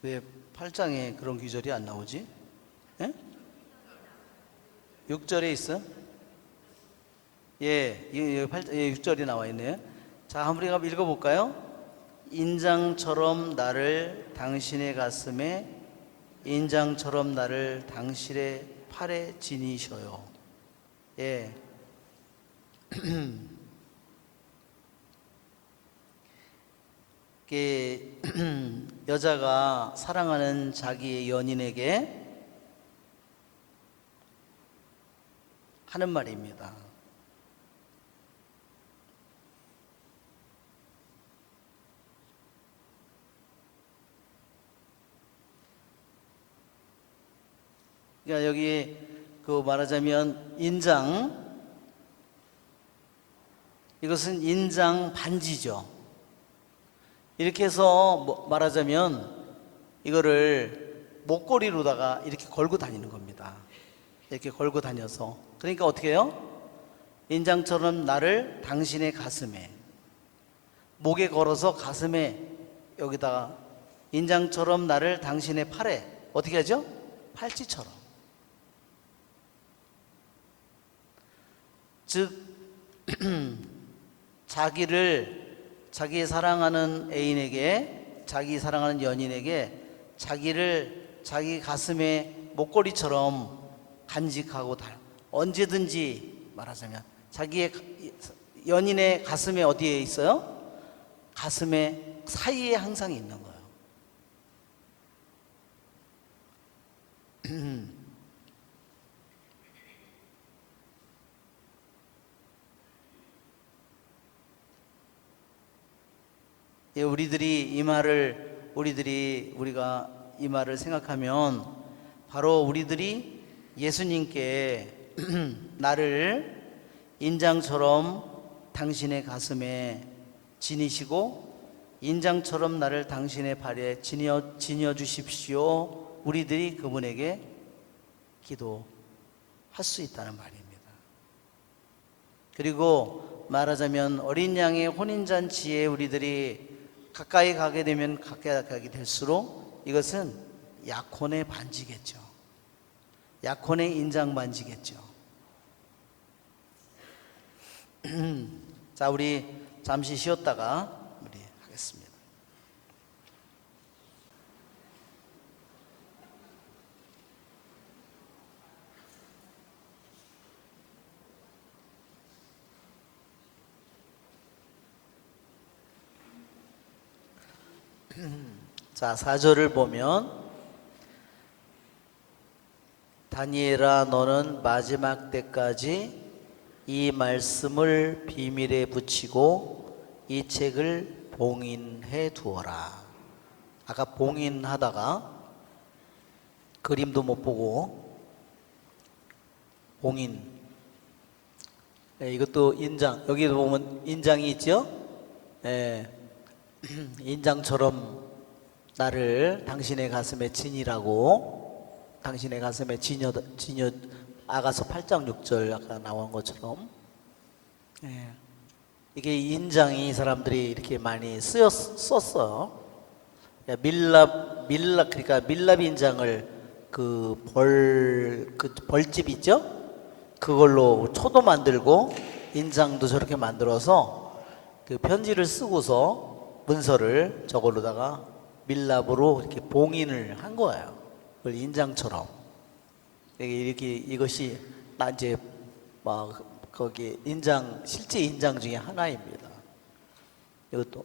왜 8장에 그런 구절이 안 나오지? 예? 6절에 있어? 예, 6절이 나와 있네요. 자, 한번 우리가 읽어볼까요? 인장처럼 나를 당신의 가슴에, 인장처럼 나를 당신의 팔에 지니셔요. 예. 여자가 사랑하는 자기의 연인에게 하는 말입니다. 그러니까 여기 그 말하자면 인장, 이것은 인장 반지죠. 이렇게 해서 말하자면 이거를 목걸이로다가 이렇게 걸고 다니는 겁니다. 이렇게 걸고 다녀서, 그러니까 어떻게 해요? 인장처럼 나를 당신의 가슴에, 목에 걸어서 가슴에, 여기다가 인장처럼 나를 당신의 팔에, 어떻게 하죠? 팔찌처럼. 즉 자기 사랑하는 애인에게, 자기 사랑하는 연인에게 자기를 자기 가슴에 목걸이처럼 간직하고 언제든지 말하자면 자기의 연인의 가슴에 어디에 있어요? 가슴에 사이에 항상 있는 거예요. 예, 우리가 이 말을 생각하면 바로 우리들이 예수님께 나를 인장처럼 당신의 가슴에 지니시고 인장처럼 나를 당신의 발에 지녀 주십시오. 우리들이 그분에게 기도할 수 있다는 말입니다. 그리고 말하자면 어린 양의 혼인잔치에 우리들이 가까이 가게 되면 가까이 가게 될수록 이것은 약혼의 반지겠죠. 약혼의 인장 반지겠죠. 자, 우리 잠시 쉬었다가 우리 하겠습니다. 자, 4절을 보면 다니엘아 너는 마지막 때까지 이 말씀을 비밀에 붙이고 이 책을 봉인해 두어라. 아까 봉인하다가 그림도 못 보고 봉인. 네, 이것도 인장. 여기도 보면 인장이 있죠? 네. 인장처럼 나를 당신의 가슴에 지니라고, 당신의 가슴에 지녀 아가서 8장 6절 아까 나온 것처럼, 예. 이게 인장이 사람들이 이렇게 많이 썼어요. 그러니까 밀랍 인장을 그 벌집 있죠? 그걸로 초도 만들고 인장도 저렇게 만들어서 그 편지를 쓰고서 문서를 저걸로다가 밀랍으로 이렇게 봉인을 한 거예요. 그걸 인장처럼. 이렇게 이것이 나 이제 막 거기 실제 인장 중에 하나입니다. 이것도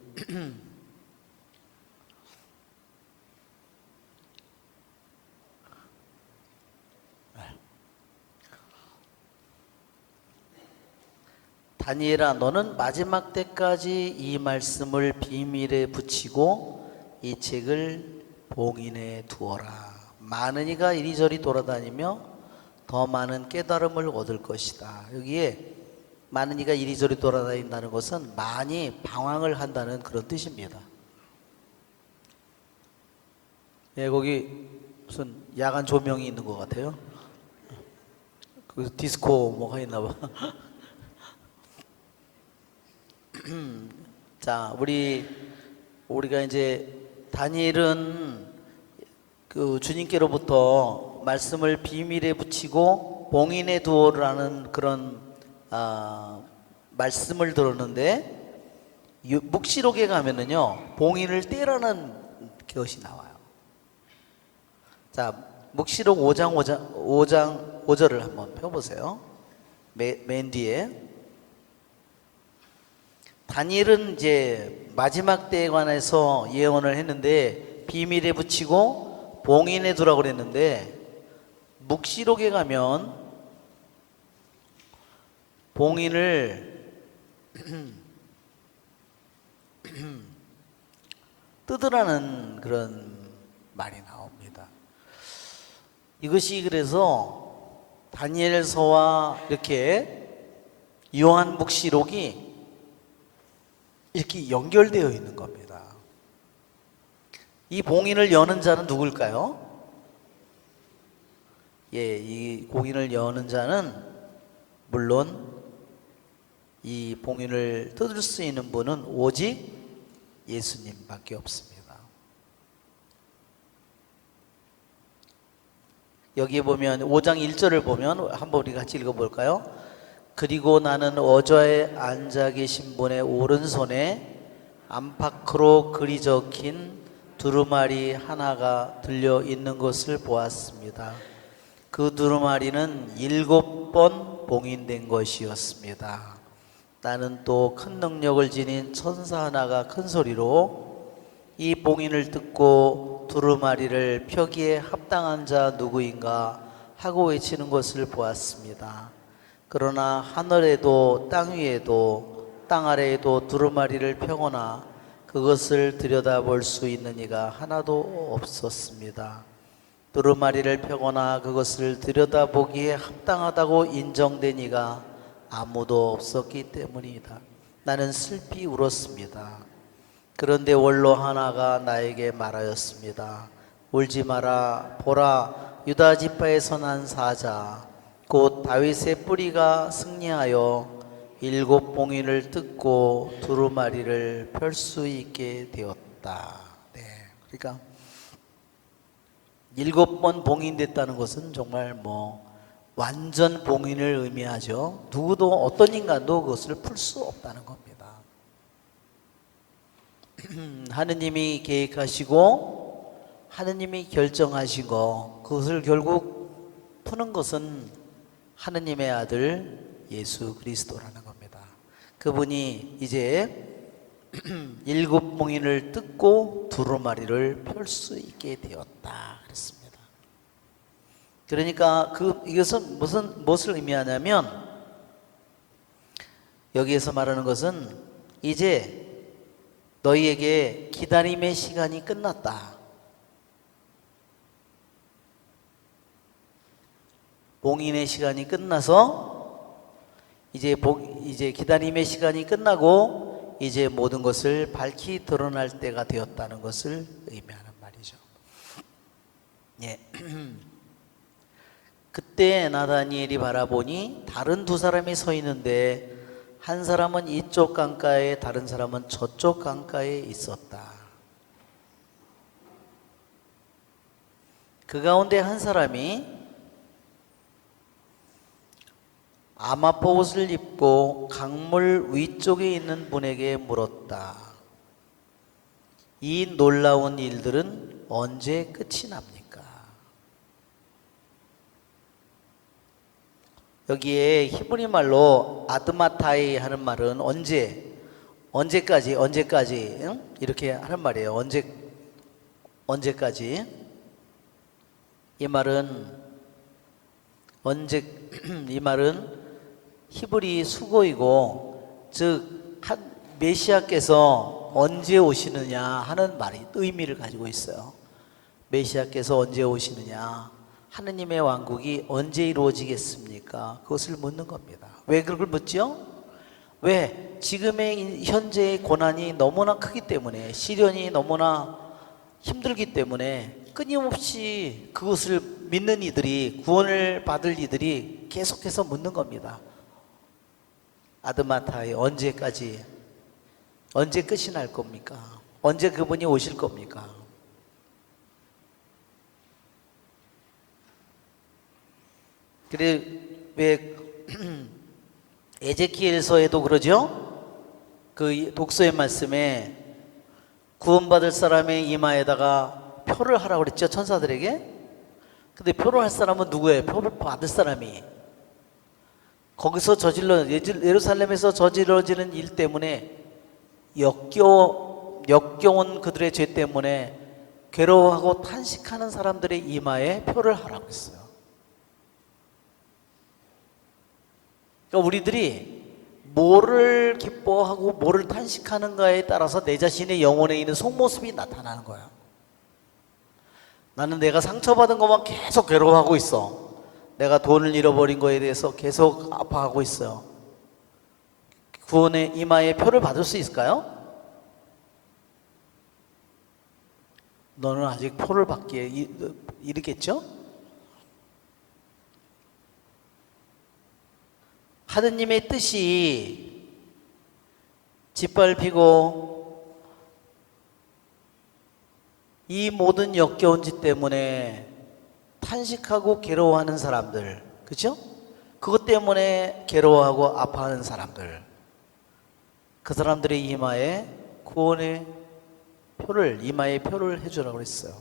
다니엘아 너는 마지막 때까지 이 말씀을 비밀에 붙이고 이 책을 봉인해 두어라. 많은 이가 이리저리 돌아다니며 더 많은 깨달음을 얻을 것이다. 여기에 많은 이가 이리저리 돌아다닌다는 것은 많이 방황을 한다는 그런 뜻입니다. 예, 거기 무슨 야간 조명이 있는 것 같아요. 거기서 디스코 뭐가 있나 봐. 자, 우리가 이제 다니엘은 그 주님께로부터 말씀을 비밀에 붙이고 봉인해 두어라는 그런 말씀을 들었는데 묵시록에 가면은요 봉인을 떼라는 것이 나와요. 자, 묵시록 5장 5절을 한번 펴보세요. 맨 뒤에 다니엘은 이제 마지막 때에 관해서 예언을 했는데 비밀에 붙이고 봉인해 두라고 그랬는데 묵시록에 가면 봉인을 뜯으라는 그런 말이 나옵니다. 이것이 그래서 다니엘서와 이렇게 요한묵시록이 이렇게 연결되어 있는 겁니다. 이 봉인을 여는 자는 누굴까요? 예, 이 봉인을 여는 자는 물론 이 봉인을 뜯을 수 있는 분은 오직 예수님밖에 없습니다. 여기 보면 5장 1절을 보면 한번 우리 같이 읽어볼까요? 그리고 나는 어좌에 앉아 계신 분의 오른손에 안팎으로 글이 적힌 두루마리 하나가 들려 있는 것을 보았습니다. 그 두루마리는 7번 봉인된 것이었습니다. 나는 또 큰 능력을 지닌 천사 하나가 큰 소리로 이 봉인을 듣고 두루마리를 펴기에 합당한 자 누구인가 하고 외치는 것을 보았습니다. 그러나 하늘에도 땅 위에도 땅 아래에도 두루마리를 펴거나 그것을 들여다볼 수 있는 이가 하나도 없었습니다. 두루마리를 펴거나 그것을 들여다보기에 합당하다고 인정된 이가 아무도 없었기 때문이다. 나는 슬피 울었습니다. 그런데 원로 하나가 나에게 말하였습니다. 울지 마라. 보라, 유다 지파에서 난 사자 곧 다윗의 뿌리가 승리하여 7 봉인을 뜯고 두루마리를 펼 수 있게 되었다. 네, 그러니까 7번 봉인됐다는 것은 정말 완전 봉인을 의미하죠. 누구도 어떤 인간도 그것을 풀 수 없다는 겁니다. 하느님이 계획하시고 하느님이 결정하신 거, 그것을 결국 푸는 것은 하느님의 아들 예수 그리스도라는 겁니다. 그분이 이제 7 봉인을 뜯고 두루마리를 펼 수 있게 되었다 그랬습니다. 그러니까 이것은 무엇을 의미하냐면, 여기에서 말하는 것은 이제 너희에게 기다림의 시간이 끝났다. 봉인의 시간이 끝나서 이제 기다림의 시간이 끝나고 이제 모든 것을 밝히 드러날 때가 되었다는 것을 의미하는 말이죠. 예. 그때 나다니엘이 바라보니 다른 2 사람이 서 있는데 한 사람은 이쪽 강가에 다른 사람은 저쪽 강가에 있었다. 그 가운데 한 사람이 아마포 옷을 입고 강물 위쪽에 있는 분에게 물었다. 이 놀라운 일들은 언제 끝이 납니까? 여기에 히브리 말로 아드마타이 하는 말은 언제까지 이렇게 하는 말이에요. 언제까지? 이 말은 히브리 수고이고, 즉 메시아께서 언제 오시느냐 하는 말이 의미를 가지고 있어요. 메시아께서 언제 오시느냐, 하느님의 왕국이 언제 이루어지겠습니까? 그것을 묻는 겁니다. 왜 그걸 묻죠? 왜? 지금의 현재의 고난이 너무나 크기 때문에, 시련이 너무나 힘들기 때문에 끊임없이 그것을 믿는 이들이, 구원을 받을 이들이 계속해서 묻는 겁니다. 아드마타이, 언제까지? 언제 끝이 날 겁니까? 언제 그분이 오실 겁니까? 그래, 왜 에제키엘서에도 그러죠? 그 독서의 말씀에 구원받을 사람의 이마에다가 표를 하라고 그랬죠, 천사들에게. 근데 표를 할 사람은 누구예요? 표를 받을 사람이. 거기서 예루살렘에서 저질러지는 일 때문에 역겨운 그들의 죄 때문에 괴로워하고 탄식하는 사람들의 이마에 표를 하라고 했어요. 그러니까 우리들이 뭐를 기뻐하고 뭐를 탄식하는가에 따라서 내 자신의 영혼에 있는 속모습이 나타나는 거야. 나는 내가 상처받은 것만 계속 괴로워하고 있어. 내가 돈을 잃어버린 거에 대해서 계속 아파하고 있어요. 구원의 이마에 표를 받을 수 있을까요? 너는 아직 표를 받기에 이르겠죠? 하느님의 뜻이 짓밟히고 이 모든 역겨운 짓 때문에 탄식하고 괴로워하는 사람들, 그죠? 그것 때문에 괴로워하고 아파하는 사람들, 그 사람들의 이마에 구원의 표를, 이마에 표를 해주라고 했어요.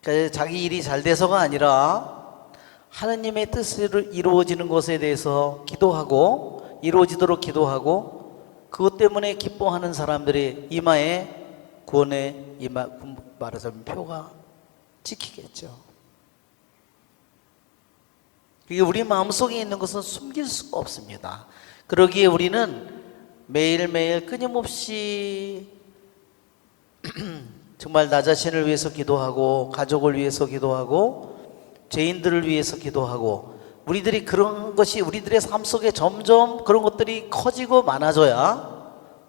그러니까 자기 일이 잘 돼서가 아니라 하느님의 뜻으로 이루어지는 것에 대해서 기도하고, 이루어지도록 기도하고, 그것 때문에 기뻐하는 사람들의 이마에 구원의 이마, 말하자면 표가 찍히겠죠. 이게 우리 마음속에 있는 것은 숨길 수가 없습니다. 그러기에 우리는 매일매일 끊임없이 정말 나 자신을 위해서 기도하고, 가족을 위해서 기도하고, 죄인들을 위해서 기도하고, 우리들이 그런 것이 우리들의 삶 속에 점점 그런 것들이 커지고 많아져야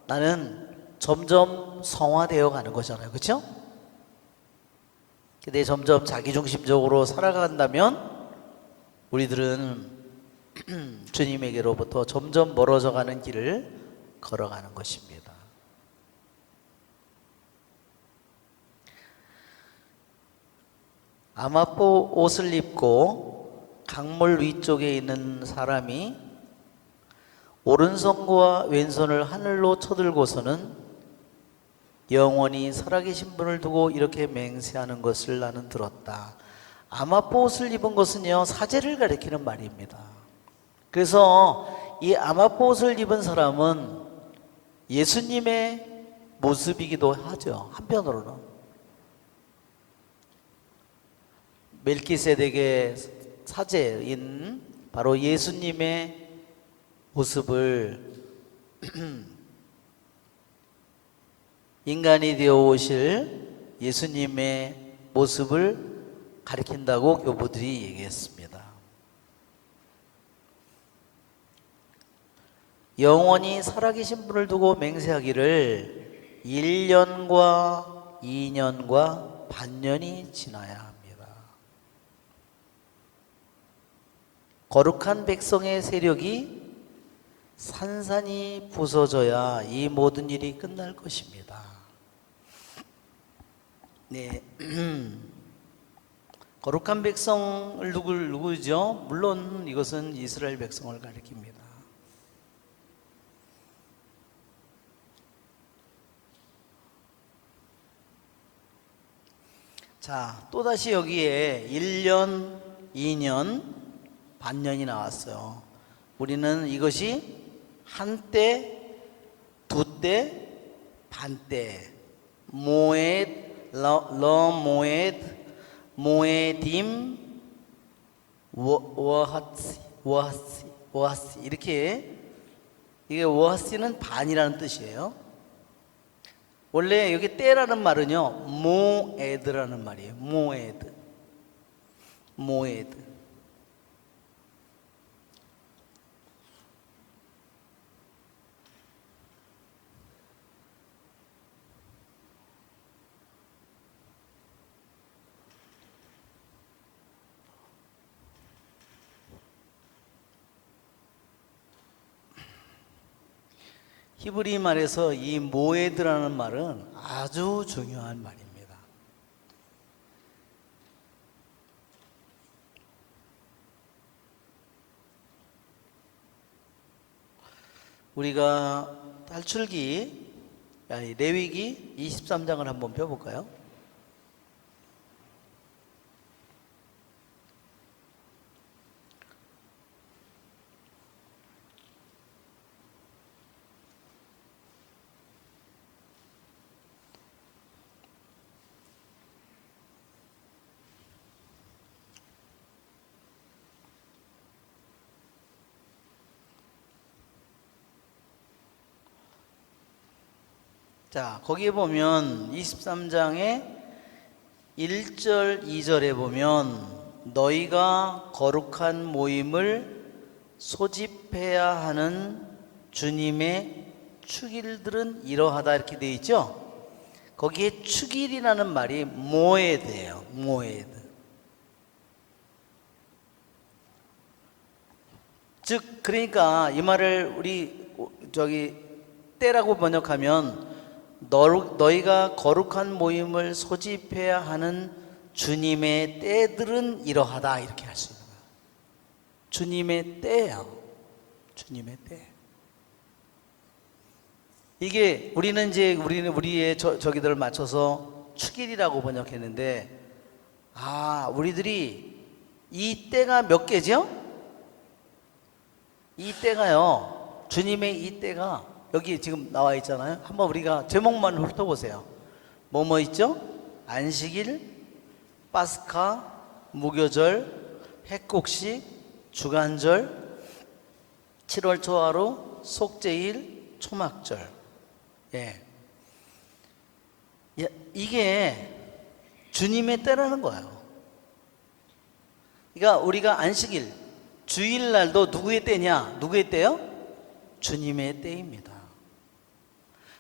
나는 점점 성화되어 가는 거잖아요. 그렇죠? 근데 점점 자기중심적으로 살아간다면 우리들은 주님에게로부터 점점 멀어져 가는 길을 걸어가는 것입니다. 아마포 옷을 입고 강물 위쪽에 있는 사람이 오른손과 왼손을 하늘로 쳐들고서는 영원히 살아계신 분을 두고 이렇게 맹세하는 것을 나는 들었다. 아마포 옷을 입은 것은요, 사제를 가리키는 말입니다. 그래서 이 아마포 옷을 입은 사람은 예수님의 모습이기도 하죠. 한편으로는 멜기세덱의 사제인 바로 예수님의 모습을 인간이 되어 오실 예수님의 모습을 가리킨다고 교부들이 얘기했습니다. 영원히 살아계신 분을 두고 맹세하기를 1년과 2년과 반년이 지나야 합니다. 거룩한 백성의 세력이 산산이 부서져야 이 모든 일이 끝날 것입니다. 네. 거룩한 백성을 누구죠? 물론 이것은 이스라엘 백성을 가리킵니다. 자, 또다시 여기에 1년, 2년, 반년이 나왔어요. 우리는 이것이 한때, 두때, 반때, 모에드, 러모에드, 모에딤, 워하시 이렇게, 이게 워하시는 반이라는 뜻이에요. 원래 여기 때라는 말은요, 모에드라는 말이에요. 모에드. 히브리 말에서 이 모에드라는 말은 아주 중요한 말입니다. 우리가 탈출기, 레위기 23장을 한번 펴볼까요? 자, 거기에 보면 23장에 1절, 2절에 보면 너희가 거룩한 모임을 소집해야 하는 주님의 축일들은 이러하다 이렇게 되어 있죠. 거기에 축일이라는 말이 모에드예요. 모에드. 즉 그러니까 이 말을 우리 때라고 번역하면 너희가 거룩한 모임을 소집해야 하는 주님의 때들은 이러하다 이렇게 할 수 있는 거예요. 주님의 때예요. 주님의 때. 이게 우리는 우리의 저기들을 맞춰서 축일이라고 번역했는데, 우리들이 이 때가 몇 개죠? 이 때가요, 주님의 이 때가 여기 지금 나와 있잖아요. 한번 우리가 제목만 훑어보세요. 뭐뭐 있죠? 안식일, 파스카, 무교절, 핵국식, 주간절, 7월 초하루, 속죄일, 초막절. 예. 이게 주님의 때라는 거예요. 그러니까 우리가 안식일, 주일날도 누구의 때냐? 누구의 때요? 주님의 때입니다.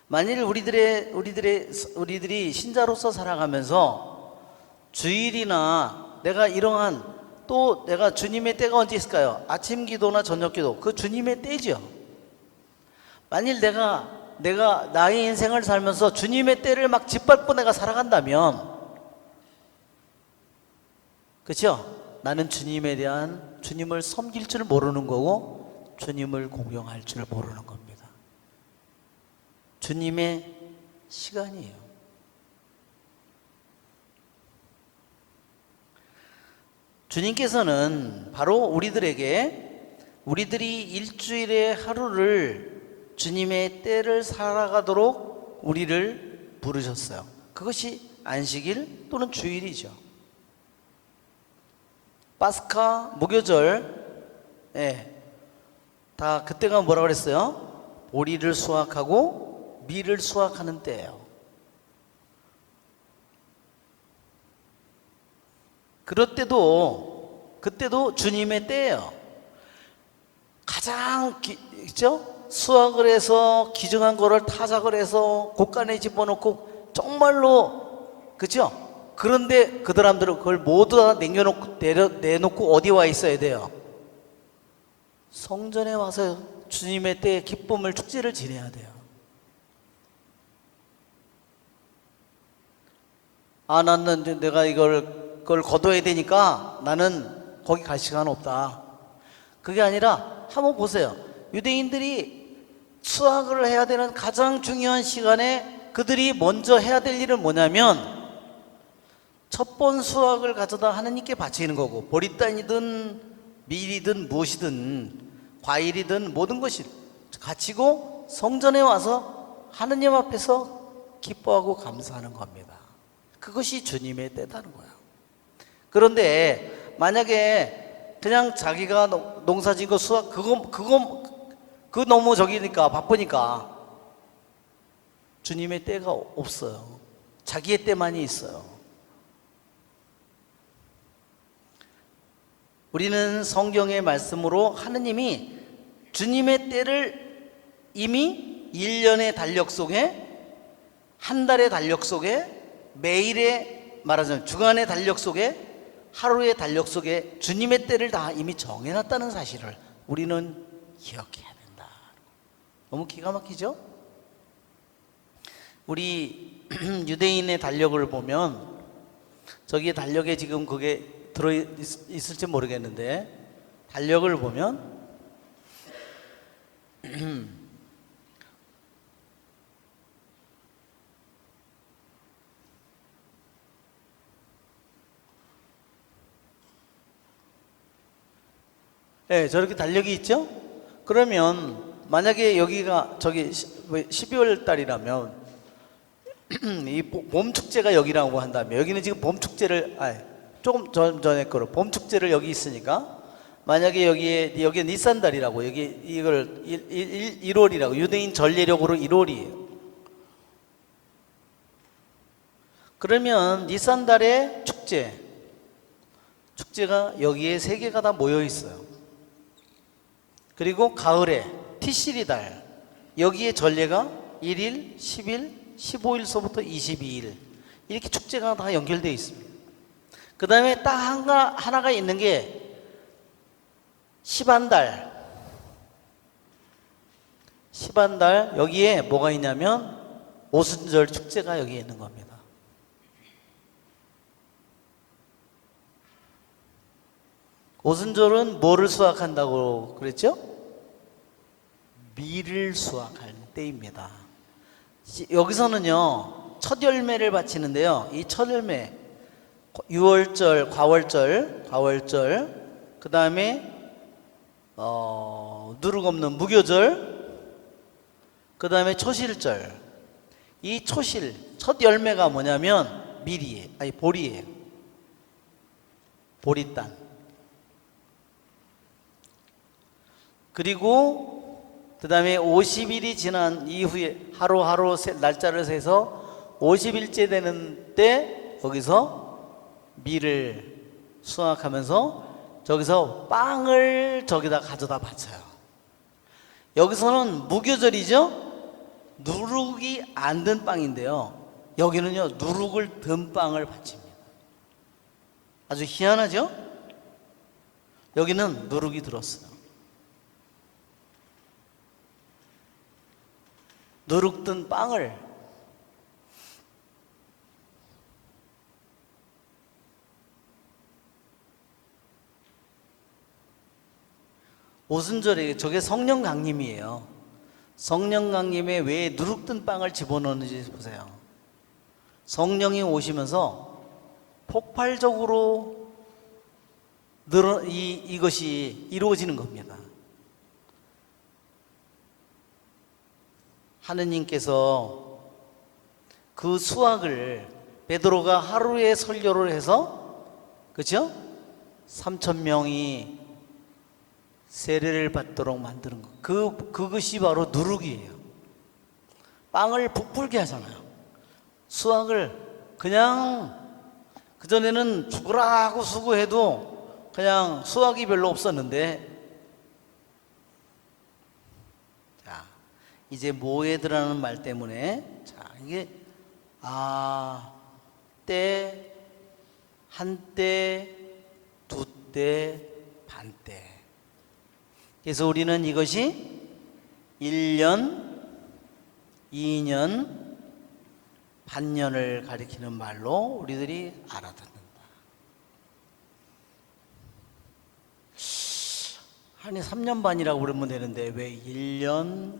만일 우리들이 신자로서 살아가면서 주일이나 내가 이러한 또 내가 주님의 때가 언제 있을까요? 아침 기도나 저녁 기도, 그 주님의 때죠. 만일 내가 나의 인생을 살면서 주님의 때를 막 짓밟고 내가 살아간다면, 그렇죠? 나는 주님을 섬길 줄 모르는 거고 주님을 공경할 줄 모르는 겁니다. 주님의 시간이에요. 주님께서는 바로 우리들이 일주일의 하루를 주님의 때를 살아가도록 우리를 부르셨어요. 그것이 안식일 또는 주일이죠. 파스카, 무교절, 다 그때가 뭐라 그랬어요? 보리를 수확하고 밀을 수확하는 때예요. 그때도 주님의 때예요. 가장 있죠? 수확을 해서 기증한 거를 타작을 해서 곳간에 집어넣고 정말로, 그죠? 그런데 그 사람들은 그걸 모두 다 내놓고 어디 와 있어야 돼요? 성전에 와서 주님의 때의 기쁨을, 축제를 지내야 돼요. 나는 내가 그걸 거둬야 되니까 나는 거기 갈 시간 없다. 그게 아니라 한번 보세요. 유대인들이 수학을 해야 되는 가장 중요한 시간에 그들이 먼저 해야 될 일은 뭐냐면 첫 번 수확을 가져다 하나님께 바치는 거고, 보리단이든 밀이든 무엇이든 과일이든 모든 것이 가치고 성전에 와서 하느님 앞에서 기뻐하고 감사하는 겁니다. 그것이 주님의 때다는 거예요. 그런데 만약에 그냥 자기가 농사짓고 수확 그거 너무 저기니까 바쁘니까 주님의 때가 없어요. 자기의 때만이 있어요. 우리는 성경의 말씀으로 하느님이 주님의 때를 이미 1년의 달력 속에, 한 달의 달력 속에, 매일의 말하자면 주간의 달력 속에, 하루의 달력 속에 주님의 때를 다 이미 정해놨다는 사실을 우리는 기억해야 된다. 너무 기가 막히죠? 우리 유대인의 달력을 보면 저기 달력에 지금 그게 들어있을지 모르겠는데, 달력을 보면 저렇게 달력이 있죠? 그러면 만약에 여기가 저기 12월 달이라면 이 봄 축제가 여기라고 한다면, 여기는 지금 봄 축제를 조금 전에 거로 봄 축제를 여기 있으니까, 만약에 여기에 니산달이라고, 여기 이걸 1월이라고, 유대인 전례력으로 1월이에요. 그러면 니산달의 축제가 여기에 3개가 다 모여 있어요. 그리고 가을에 티시리달, 여기에 전례가 1일, 10일, 15일서부터 22일, 이렇게 축제가 다 연결되어 있습니다. 그 다음에 딱 하나가 있는 게 시반달, 여기에 뭐가 있냐면 오순절 축제가 여기에 있는 겁니다. 오순절은 뭐를 수확한다고 그랬죠? 밀을 수확할 때입니다. 여기서는요, 첫 열매를 바치는데요, 이 첫 열매, 유월절, 과월절, 그 다음에 누룩 없는 무교절, 다음에 초실절. 이 초실, 첫 열매가 뭐냐면 밀이에요. 아니, 보리예요. 보리단. 그리고 그 다음에 50일이 지난 이후에 하루하루 날짜를 세서 50일째 되는 때 거기서 밀을 수확하면서 저기서 빵을 저기다 가져다 바쳐요. 여기서는 무교절이죠. 누룩이 안 든 빵인데요, 여기는요 누룩을 든 빵을 바칩니다. 아주 희한하죠? 여기는 누룩이 들었어요. 누룩 든 빵을 오순절에, 저게 성령 강림이에요. 성령 강림에 왜 누룩 든 빵을 집어넣는지 보세요. 성령이 오시면서 폭발적으로 이것이 이루어지는 겁니다. 하느님께서 그 수확을 베드로가 하루에 설교를 해서, 그렇죠? 3,000명이 세례를 받도록 만드는 것. 그것이 바로 누룩이에요. 빵을 부풀게 하잖아요. 수확을 그냥, 그전에는 죽으라고 수고해도 그냥 수확이 별로 없었는데, 자, 이제 모에드라는 말 때문에, 자, 이게, 때, 한때, 두때, 반때. 그래서 우리는 이것이 1년, 2년, 반년을 가리키는 말로 우리들이 알아듣는다. 아니 3년 반이라고 그러면 되는데 왜 1년,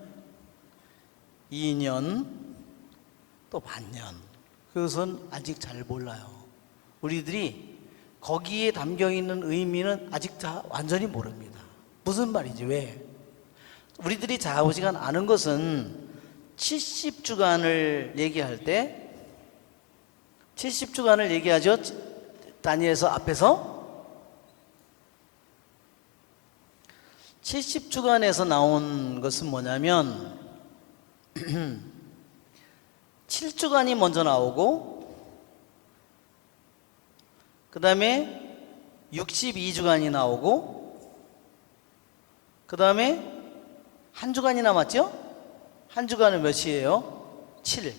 2년, 또 반년? 그것은 아직 잘 몰라요. 우리들이 거기에 담겨있는 의미는 아직 다 완전히 모릅니다. 무슨 말이지? 왜? 우리들이 좌우지간 아는 것은 70주간을 얘기할 때 70주간을 얘기하죠. 다니엘서 앞에서 70주간에서 나온 것은 뭐냐면 7주간이 먼저 나오고 그 다음에 62주간이 나오고 그 다음에 한 주간이 남았죠? 한 주간은 몇이에요? 7일.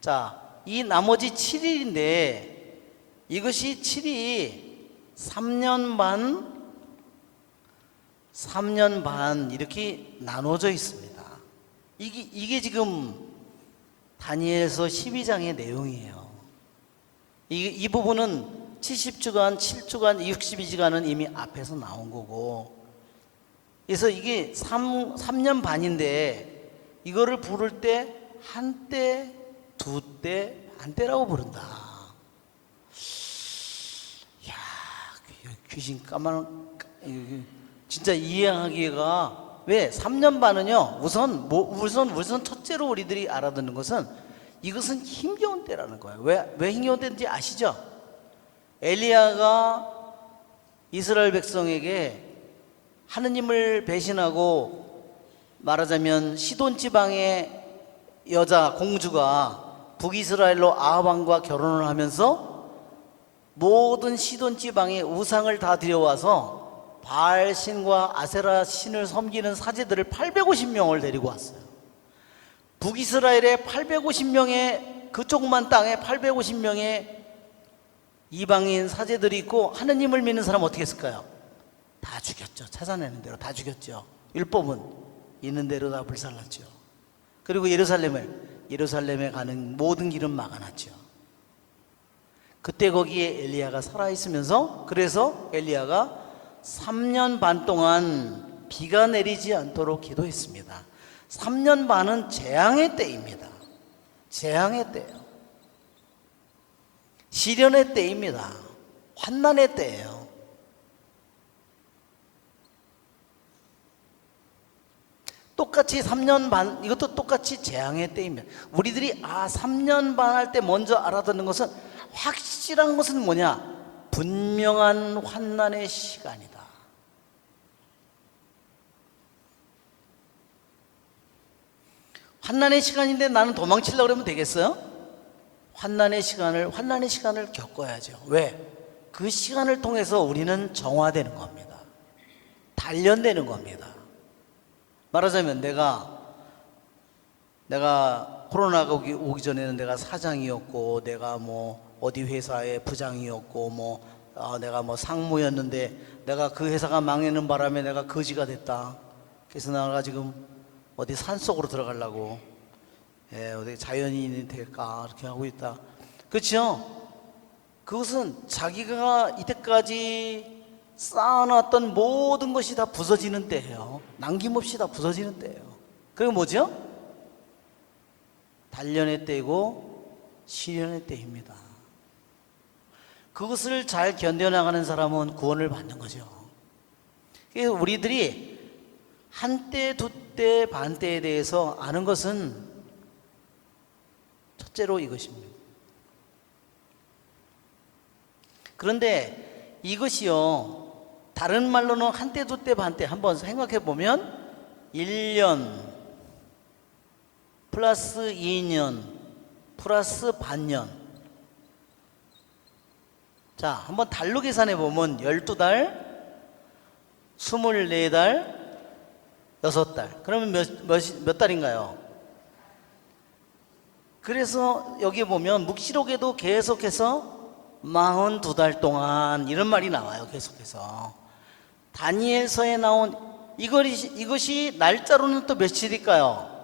자, 이 나머지 7일인데 이것이 7이 3년 반 이렇게 나눠져 있습니다. 이게 지금 다니엘서 12장의 내용이에요. 이 부분은 70주간, 7주간, 62주간은 이미 앞에서 나온 거고, 그래서 이게 3년 반인데 이거를 부를 때 한때, 두때, 반때라고 부른다. 이야, 귀신 진짜 이해하기가, 왜 3년 반은요, 우선 첫째로 우리들이 알아듣는 것은 이것은 힘겨운 때라는 거예요. 왜 힘겨운 때인지 아시죠? 엘리야가 이스라엘 백성에게 하느님을 배신하고, 말하자면 시돈 지방의 여자 공주가 북이스라엘로 아합 왕과 결혼을 하면서 모든 시돈 지방의 우상을 다 들여와서 바알 신과 아세라 신을 섬기는 사제들을 850명을 데리고 왔어요. 북이스라엘의 850명의 그 조그만 땅에 850명의 이방인 사제들이 있고, 하느님을 믿는 사람 어떻게 했을까요? 다 죽였죠. 찾아내는 대로 다 죽였죠. 율법은 있는 대로 다 불살랐죠. 그리고 예루살렘에 가는 모든 길은 막아놨죠. 그때 거기에 엘리야가 살아있으면서, 그래서 엘리야가 3년 반 동안 비가 내리지 않도록 기도했습니다. 3년 반은 재앙의 때입니다. 재앙의 때예요. 시련의 때입니다. 환난의 때예요. 똑같이 3년 반, 이것도 똑같이 재앙의 때입니다. 우리들이 3년 반 할 때 먼저 알아듣는 것은, 확실한 것은 뭐냐? 분명한 환난의 시간이다. 환난의 시간인데 나는 도망치려고 그러면 되겠어요? 환난의 시간을 겪어야죠. 왜? 그 시간을 통해서 우리는 정화되는 겁니다. 단련되는 겁니다. 말하자면 내가 코로나가 오기 전에는 내가 사장이었고, 내가 뭐 어디 회사의 부장이었고, 내가 뭐 상무였는데, 내가 그 회사가 망하는 바람에 내가 거지가 됐다. 그래서 내가 지금 어디 산속으로 들어가려고, 어디 자연인이 될까 이렇게 하고 있다. 그렇죠? 그것은 자기가 이때까지 쌓아놨던 모든 것이 다 부서지는 때예요. 남김없이 다 부서지는 때예요. 그게 뭐죠? 단련의 때이고 시련의 때입니다. 그것을 잘 견뎌나가는 사람은 구원을 받는 거죠. 그래서 우리들이 한때, 두때, 반때에 대해서 아는 것은 첫째로 이것입니다. 그런데 이것이요, 다른 말로는 한때, 두때, 반때, 한번 생각해 보면 1년 플러스 2년 플러스 반년. 자, 한번 달로 계산해 보면 12달, 24달, 6달. 그러면 몇 달인가요? 그래서 여기 보면 묵시록에도 계속해서 42달 동안 이런 말이 나와요. 계속해서 다니엘서에 나온 이것이 날짜로는 또 며칠일까요?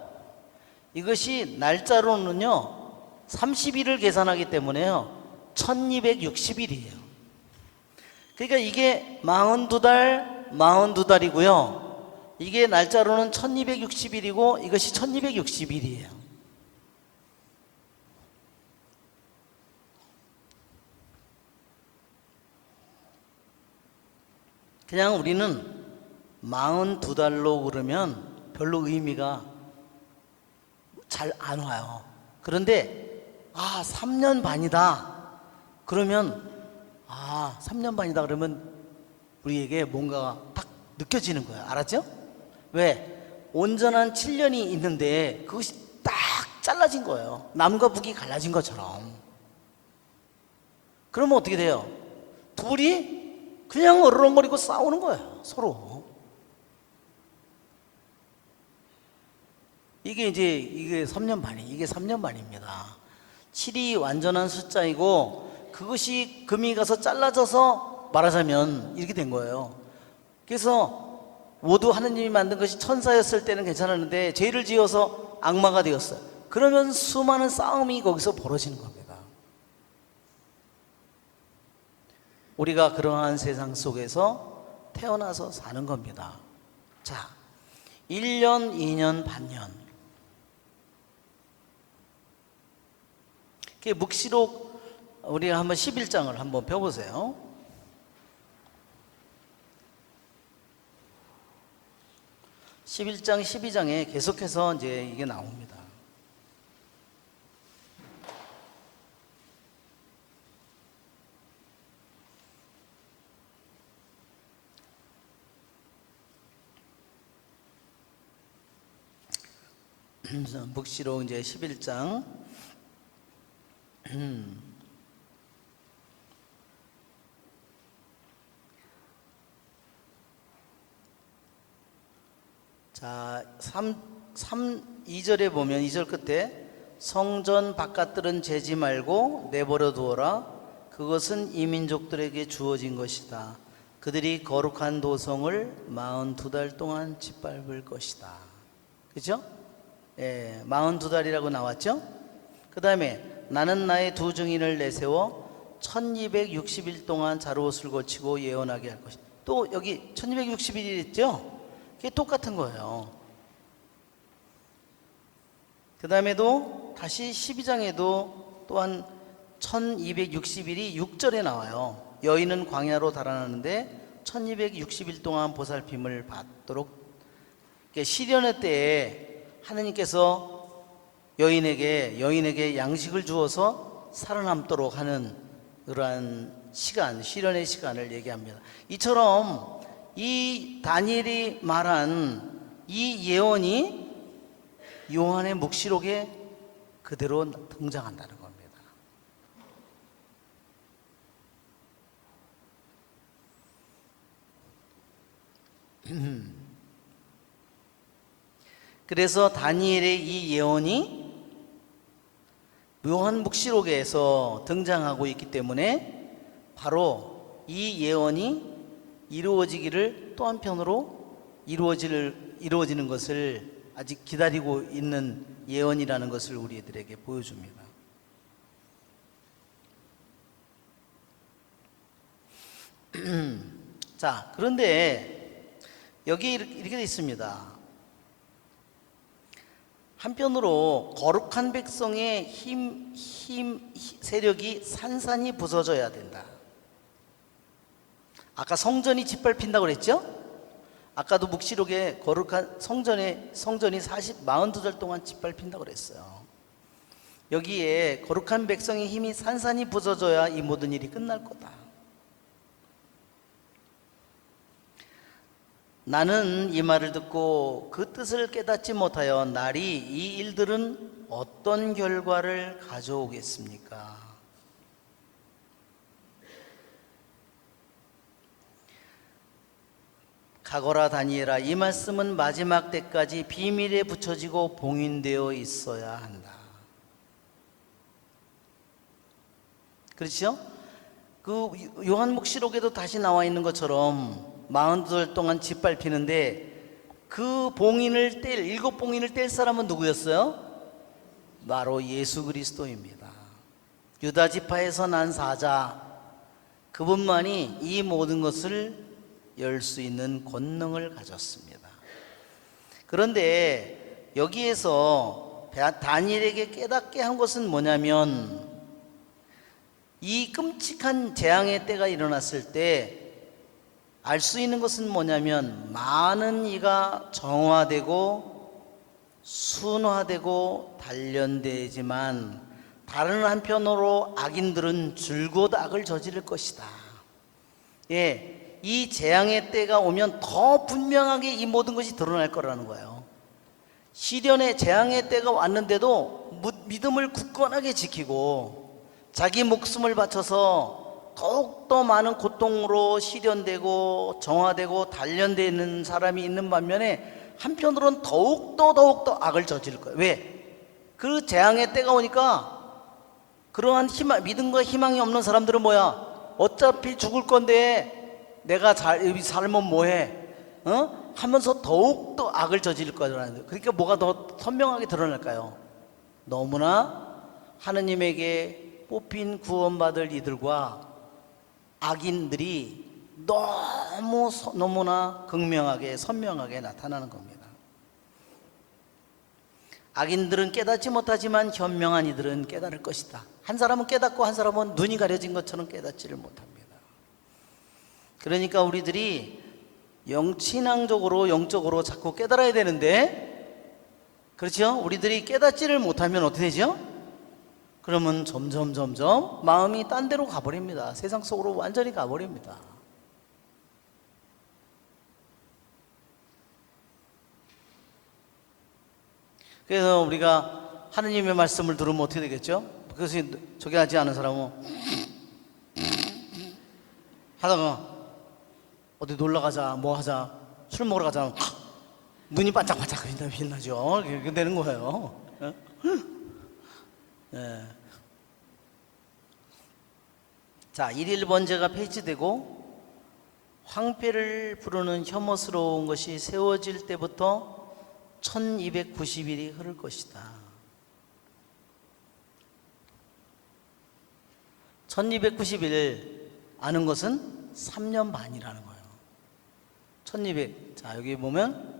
이것이 날짜로는요 30일을 계산하기 때문에요 1260일이에요. 그러니까 이게 42달이고요 이게 날짜로는 1260일이고 이것이 1260일이에요. 그냥 우리는 42달로 그러면 별로 의미가 잘 안 와요. 그런데 3년 반이다 그러면 3년 반이다 그러면 우리에게 뭔가 딱 느껴지는 거예요. 알았죠? 왜? 온전한 7년이 있는데 그것이 딱 잘라진 거예요. 남과 북이 갈라진 것처럼. 그러면 어떻게 돼요? 둘이 그냥 어르렁거리고 싸우는 거예요. 서로. 이게 3년 반이, 이게 3년 반입니다. 7이 완전한 숫자이고 그것이 금이 가서 잘라져서 말하자면 이렇게 된 거예요. 그래서 모두 하느님이 만든 것이 천사였을 때는 괜찮았는데 죄를 지어서 악마가 되었어요. 그러면 수많은 싸움이 거기서 벌어지는 겁니다. 우리가 그러한 세상 속에서 태어나서 사는 겁니다. 자, 1년, 2년, 반년. 묵시록 우리가 한번 11장을 한번 펴보세요. (11장) (12장에) 계속해서 이제 이게 나옵니다. 묵시록 이제 11장 자, 2절에 보면 2절 끝에 성전 바깥들은 재지 말고 내버려 두어라. 그것은 이 민족들에게 주어진 것이다. 그들이 거룩한 도성을 42달 동안 짓밟을 것이다. 그죠? 42달이라고 나왔죠? 그 다음에 나는 나의 두 증인을 내세워 1260일 동안 자루옷을 고치고 예언하게 할 것이다. 또 여기 1260일이 있죠? 그게 똑같은 거예요. 그 다음에도 다시 12장에도 또한 1260일이 6절에 나와요. 여인은 광야로 달아나는데 1260일 동안 보살핌을 받도록 시련의 때에 하느님께서 여인에게 양식을 주어서 살아남도록 하는 그러한 시간, 시련의 시간을 얘기합니다. 이처럼 이 다니엘이 말한 이 예언이 요한의 묵시록에 그대로 등장한다는 겁니다. 그래서 다니엘의 이 예언이 요한 묵시록에서 등장하고 있기 때문에 바로 이 예언이 이루어지기를 또 한편으로 이루어지는 것을 아직 기다리고 있는 예언이라는 것을 우리들에게 보여줍니다. 자, 그런데 여기 이렇게 되어 있습니다. 한편으로 거룩한 백성의 세력이 산산이 부서져야 된다. 아까 성전이 짓밟힌다고 그랬죠? 아까도 묵시록에 거룩한 성전이 42절 동안 짓밟힌다고 그랬어요. 여기에 거룩한 백성의 힘이 산산이 부서져야 이 모든 일이 끝날 거다. 나는 이 말을 듣고 그 뜻을 깨닫지 못하여 날이 이 일들은 어떤 결과를 가져오겠습니까? 가거라 다니엘아, 이 말씀은 마지막 때까지 비밀에 붙여지고 봉인되어 있어야 한다. 그렇죠? 그 요한묵시록에도 다시 나와 있는 것처럼 42절 동안 짓밟히는데 그 봉인을 일곱 봉인을 뗄 사람은 누구였어요? 바로 예수 그리스도입니다. 유다 지파에서 난 사자, 그분만이 이 모든 것을 열 수 있는 권능을 가졌습니다. 그런데 여기에서 다니엘에게 깨닫게 한 것은 뭐냐면, 이 끔찍한 재앙의 때가 일어났을 때 알 수 있는 것은 뭐냐면, 많은 이가 정화되고 순화되고 단련되지만 다른 한편으로 악인들은 줄곧 악을 저지를 것이다. 예, 이 재앙의 때가 오면 더 분명하게 이 모든 것이 드러날 거라는 거예요. 시련의 재앙의 때가 왔는데도 믿음을 굳건하게 지키고 자기 목숨을 바쳐서 더욱더 많은 고통으로 시련되고 정화되고 단련되는 사람이 있는 반면에 한편으로는 더욱더 악을 저지를 거예요. 왜? 그 재앙의 때가 오니까 그러한 믿음과 희망이 없는 사람들은 뭐야? 어차피 죽을 건데 내가 살면 뭐해? 하면서 더욱더 악을 저지를 거라는. 그러니까 뭐가 더 선명하게 드러날까요? 너무나 하느님에게 뽑힌 구원받을 이들과 악인들이 너무나 극명하게 선명하게 나타나는 겁니다. 악인들은 깨닫지 못하지만 현명한 이들은 깨달을 것이다. 한 사람은 깨닫고 한 사람은 눈이 가려진 것처럼 깨닫지를 못합니다. 그러니까 우리들이 신앙적으로 영적으로 자꾸 깨달아야 되는데, 그렇죠? 우리들이 깨닫지를 못하면 어떻게 되죠? 그러면 점점 마음이 딴 데로 가버립니다. 세상 속으로 완전히 가버립니다. 그래서 우리가 하느님의 말씀을 들으면 어떻게 되겠죠? 그래서 저기 하지 않은 사람은 하다가 어디 놀러 가자, 뭐 하자, 술 먹으러 가자, 눈이 반짝반짝 빛나죠. 그렇게 되는 거예요. 네. 자, 일일 번제가 폐지되고 황폐를 부르는 혐오스러운 것이 세워질 때부터 1290일이 흐를 것이다. 1290일 아는 것은 3년 반이라는 거예요. 1200. 자, 여기 보면,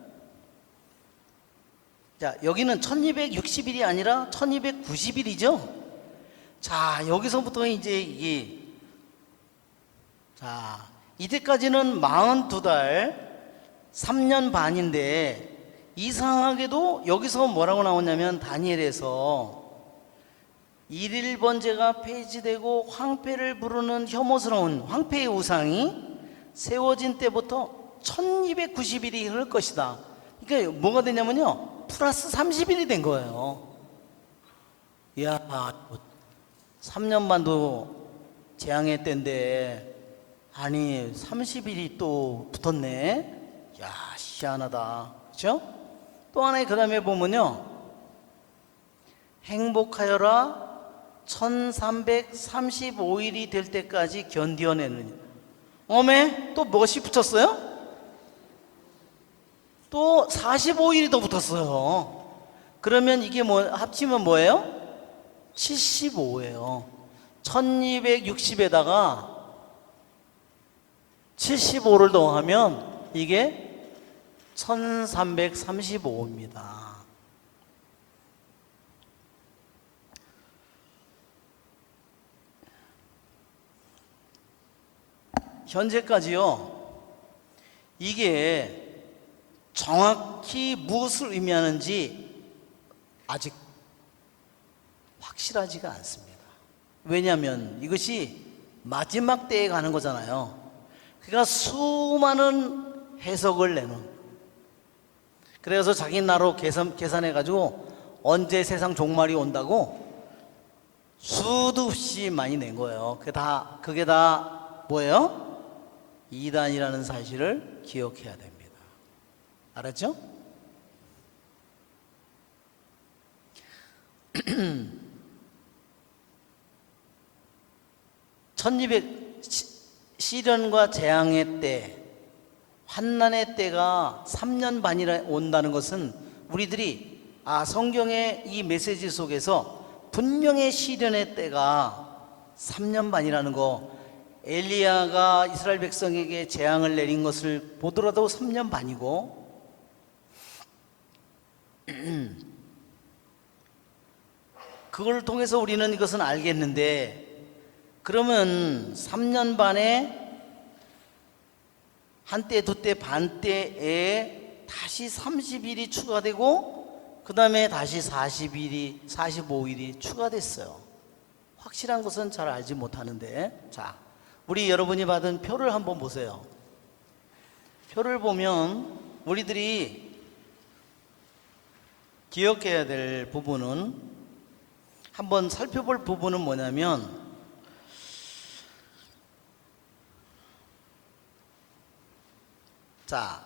자, 여기는 1260일이 아니라 1290일이죠. 자, 여기서부터 이제 자, 이때까지는 42달 3년 반인데 이상하게도 여기서 뭐라고 나오냐면 다니엘에서 일일 번제가 폐지되고 황폐를 부르는 혐오스러운 황폐의 우상이 세워진 때부터 1290일이 흐를 것이다. 그러니까 뭐가 되냐면요, 플러스 30일이 된 거예요. 이야, 3년 반도 재앙의 때인데 아니 30일이 또 붙었네. 야, 희한하다. 그렇죠? 또 하나의 그 다음에 보면요, 행복하여라 1335일이 될 때까지 견디어내는. 어메, 또 무엇이 붙었어요? 또 45일이 더 붙었어요. 그러면 이게 뭐 합치면 뭐예요? 75예요 1260에다가 75를 더하면 이게 1335입니다. 현재까지요, 이게 정확히 무엇을 의미하는지 아직 확실하지가 않습니다. 왜냐하면 이것이 마지막 때에 가는 거잖아요. 그러니까 수많은 해석을 내놓은, 그래서 자기 나로 계산해가지고 언제 세상 종말이 온다고 수도 없이 많이 낸 거예요. 그게 다 뭐예요? 이단이라는 사실을 기억해야 됩니다. 알았죠? 시련과 재앙의 때, 환난의 때가 3년 반이나 온다는 것은 우리들이 성경의 이 메시지 속에서 분명히 시련의 때가 3년 반이라는 거, 엘리야가 이스라엘 백성에게 재앙을 내린 것을 보더라도 3년 반이고, 그걸 통해서 우리는 이것은 알겠는데, 그러면 3년 반에 한때 두때 반때에 다시 30일이 추가되고 그 다음에 다시 40일이 45일이 추가됐어요. 확실한 것은 잘 알지 못하는데, 자, 우리 여러분이 받은 표를 한번 보세요. 표를 보면 우리들이 기억해야 될 부분은, 한번 살펴볼 부분은 뭐냐면, 자,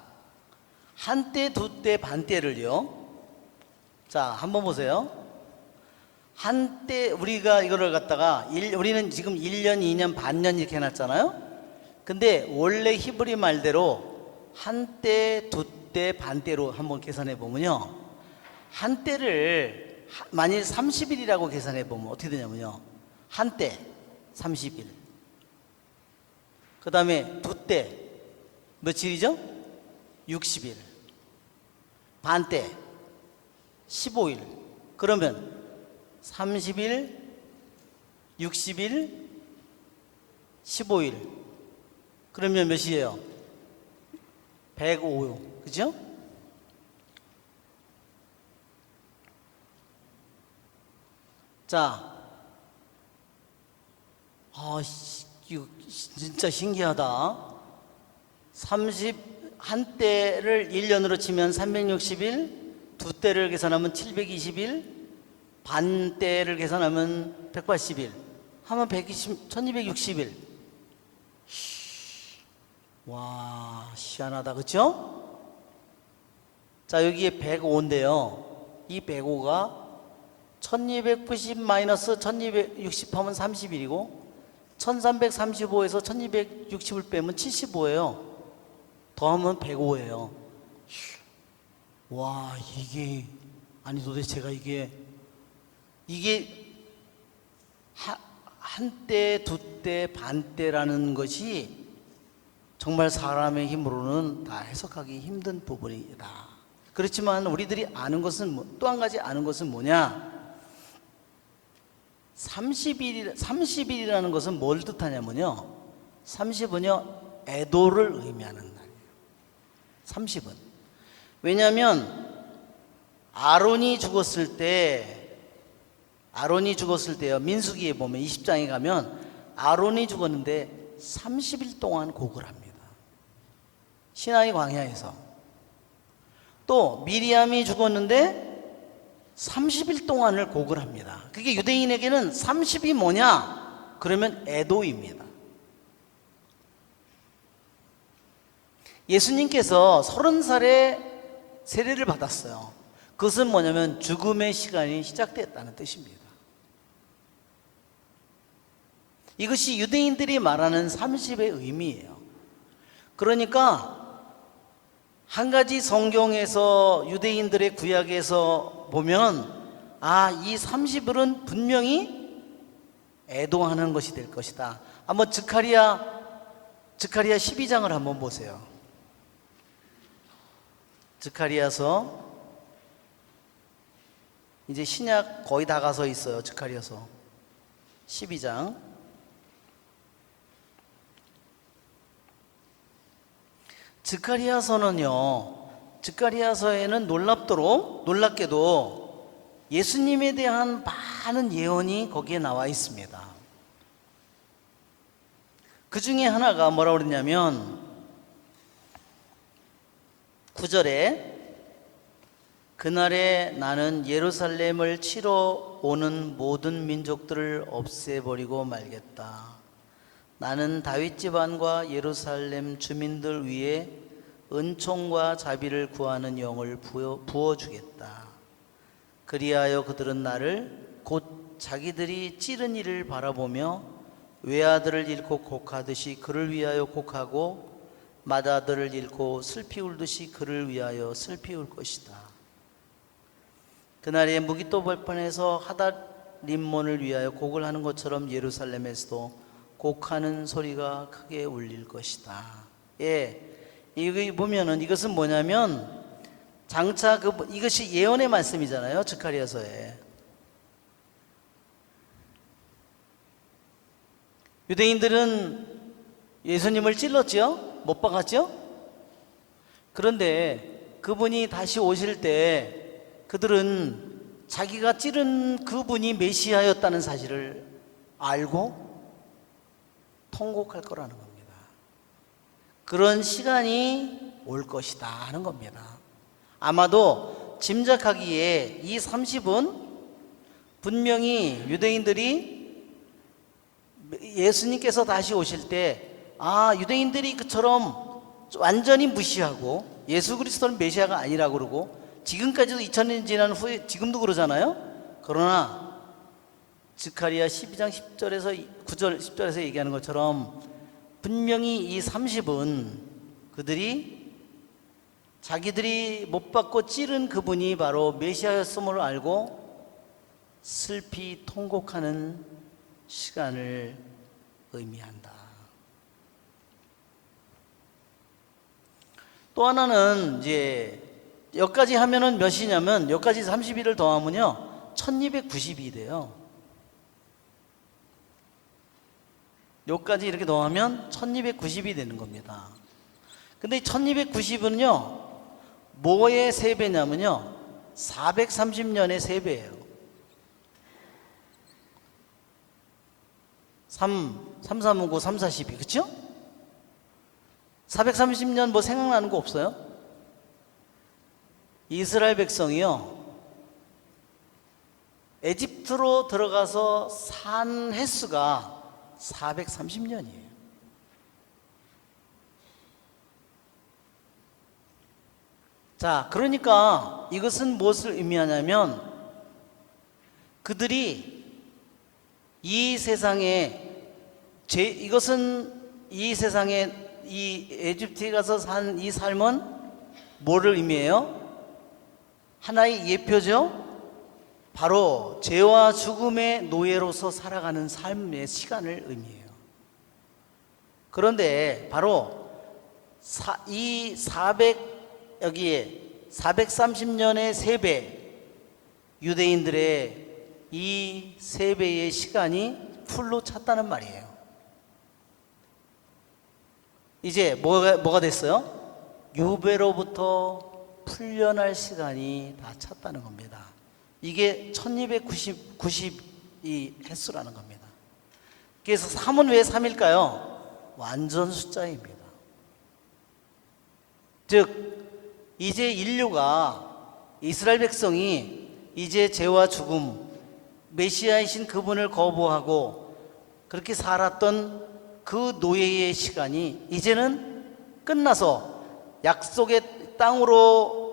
한때, 두때, 반때를요. 자, 한번 보세요. 한때 우리가 이거를 갖다가 우리는 지금 1년, 2년, 반년 이렇게 해놨잖아요. 근데 원래 히브리 말대로 한때, 두때, 반때로 한번 계산해 보면요, 한때를 만일 30일이라고 계산해 보면 어떻게 되냐면요, 한때 30일, 그 다음에 두때 며칠이죠? 60일, 반때 15일. 그러면 30일, 60일, 15일. 그러면 몇이에요? 105요. 그죠? 자, 이거 진짜 신기하다. 한때를 1년으로 치면 360일, 두때를 계산하면 720일, 반때를 계산하면 180일, 하면 1260일. 와, 희한하다. 그쵸? 자, 여기에 105인데요. 이 105가 1290 마이너스 1260 하면 30일이고, 1335에서 1260을 빼면 75예요. 더하면 105예요. 와, 이게, 아니 도대체 제가 이게 한때, 두때, 반때라는 것이 정말 사람의 힘으로는 다 해석하기 힘든 부분이다. 그렇지만 우리들이 아는 것은, 또 한 가지 아는 것은 뭐냐? 30일이라는 것은 뭘 뜻하냐면요, 30은요 애도를 의미하는 날이에요. 30은. 왜냐하면 아론이 죽었을 때요. 민수기에 보면 20장에 가면 아론이 죽었는데 30일 동안 곡을 합니다. 시나이 광야에서. 또 미리암이 죽었는데 30일 동안을 곡을 합니다. 그게 유대인에게는 30이 뭐냐? 그러면 애도입니다. 예수님께서 30살에 세례를 받았어요. 그것은 뭐냐면 죽음의 시간이 시작됐다는 뜻입니다. 이것이 유대인들이 말하는 30의 의미예요. 그러니까 한 가지 성경에서 유대인들의 구약에서 보면 이 30일은 분명히 애도하는 것이 될 것이다. 한번 스가랴 12장을 한번 보세요. 스가랴서 이제 신약 거의 다 가서 있어요. 스가랴서 12장. 스가랴서에는 놀랍게도 예수님에 대한 많은 예언이 거기에 나와 있습니다. 그 중에 하나가 뭐라고 그러냐면 9절에 그날에 나는 예루살렘을 치러 오는 모든 민족들을 없애버리고 말겠다. 나는 다윗 집안과 예루살렘 주민들 위에 은총과 자비를 구하는 영을 부어주겠다. 그리하여 그들은 나를 곧 자기들이 찌른 이를 바라보며 외아들을 잃고 곡하듯이 그를 위하여 곡하고 맏아들을 잃고 슬피 울듯이 그를 위하여 슬피 울 것이다. 그날에 무기또 벌판에서 하닷림몬을 위하여 곡을 하는 것처럼 예루살렘에서도 곡하는 소리가 크게 울릴 것이다. 이거 보면은 이것은 뭐냐면 장차 이것이 예언의 말씀이잖아요. 스가랴서에. 유대인들은 예수님을 찔렀죠? 못 박았죠? 그런데 그분이 다시 오실 때 그들은 자기가 찌른 그분이 메시아였다는 사실을 알고 통곡할 거라는 겁니다. 그런 시간이 올 것이다 하는 겁니다. 아마도 짐작하기에 이 30은 분명히 유대인들이 예수님께서 다시 오실 때 유대인들이 그처럼 완전히 무시하고 예수 그리스도는 메시아가 아니라고 그러고 지금까지도 2000년 지난 후에 지금도 그러잖아요. 그러나 스가랴 12장 10절에서 9절 10절에서 얘기하는 것처럼 분명히 이 30은 그들이 자기들이 못 받고 찌른 그분이 바로 메시아였음을 알고 슬피 통곡하는 시간을 의미한다. 또 하나는 이제 여기까지 하면은 몇이냐면 여기까지 30일을 더하면요 1290이 돼요. 여기까지 이렇게 더하면 1290이 되는 겁니다. 근데 1290은요 뭐의 3배냐면요 430년의 3배예요. 3, 3, 5, 9, 3, 4, 12 그쵸? 430년 뭐 생각나는 거 없어요? 이스라엘 백성이요 에집트로 들어가서 산 횟수가 430년이에요. 자, 그러니까 이것은 무엇을 의미하냐면 그들이 이 세상에 이것은 이 세상에 이 에집트에 가서 산 이 삶은 뭐를 의미해요? 하나의 예표죠. 바로 죄와 죽음의 노예로서 살아가는 삶의 시간을 의미해요. 그런데 바로 여기에 430년의 3배 유대인들의 이 3배의 시간이 풀로 찼다는 말이에요. 이제 뭐가 됐어요? 유배로부터 풀려날 시간이 다 찼다는 겁니다. 이게 1290이 횟수라는 겁니다. 그래서 3은 왜 3일까요? 완전 숫자입니다. 즉 이제 인류가, 이스라엘 백성이 이제 죄와 죽음, 메시아이신 그분을 거부하고 그렇게 살았던 그 노예의 시간이 이제는 끝나서 약속의 땅으로,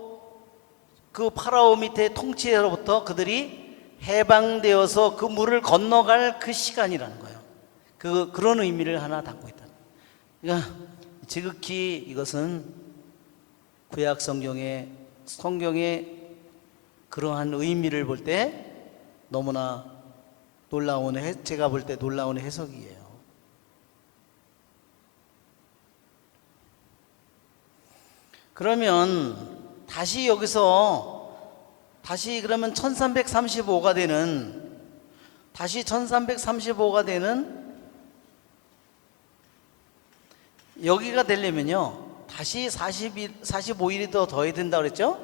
그 파라오 밑에 통치로부터 그들이 해방되어서 그 물을 건너갈 그 시간이라는 거예요. 그런 의미를 하나 담고 있다. 그러니까 지극히 이것은 구약 성경의 그러한 의미를 볼 때 너무나 놀라운, 제가 볼 때 놀라운 해석이에요. 그러면 다시 여기서 그러면 1335가 되는, 다시 1335가 되는 여기가 되려면요 다시 45일이 더 더해야 된다 그랬죠?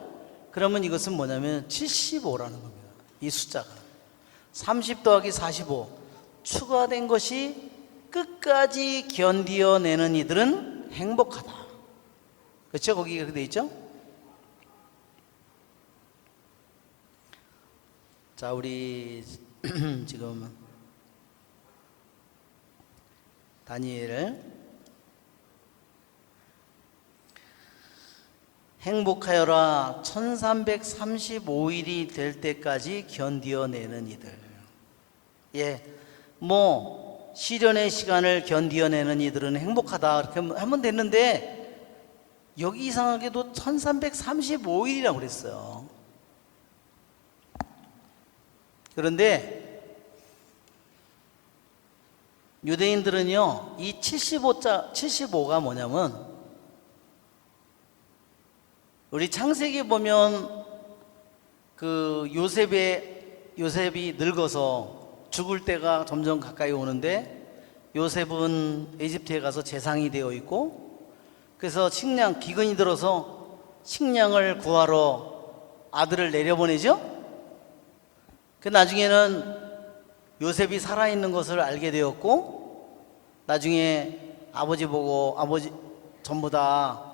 그러면 이것은 뭐냐면 75라는 겁니다. 이 숫자가 30 더하기 45 추가된 것이 끝까지 견디어내는 이들은 행복하다. 그렇죠? 거기 그렇게 돼 있죠? 자, 우리 지금 다니엘을 행복하여라 1335일이 될 때까지 견디어내는 이들. 예, 뭐 시련의 시간을 견디어내는 이들은 행복하다 이렇게 하면 됐는데 여기 이상하게도 1335일이라고 그랬어요. 그런데 유대인들은요 이 75가 뭐냐면, 우리 창세기 보면 그 요셉이 늙어서 죽을 때가 점점 가까이 오는데 요셉은 에집트에 가서 재상이 되어 있고, 그래서 기근이 들어서 식량을 구하러 아들을 내려보내죠. 그 나중에는 요셉이 살아있는 것을 알게 되었고, 나중에 아버지 보고 아버지 전부 다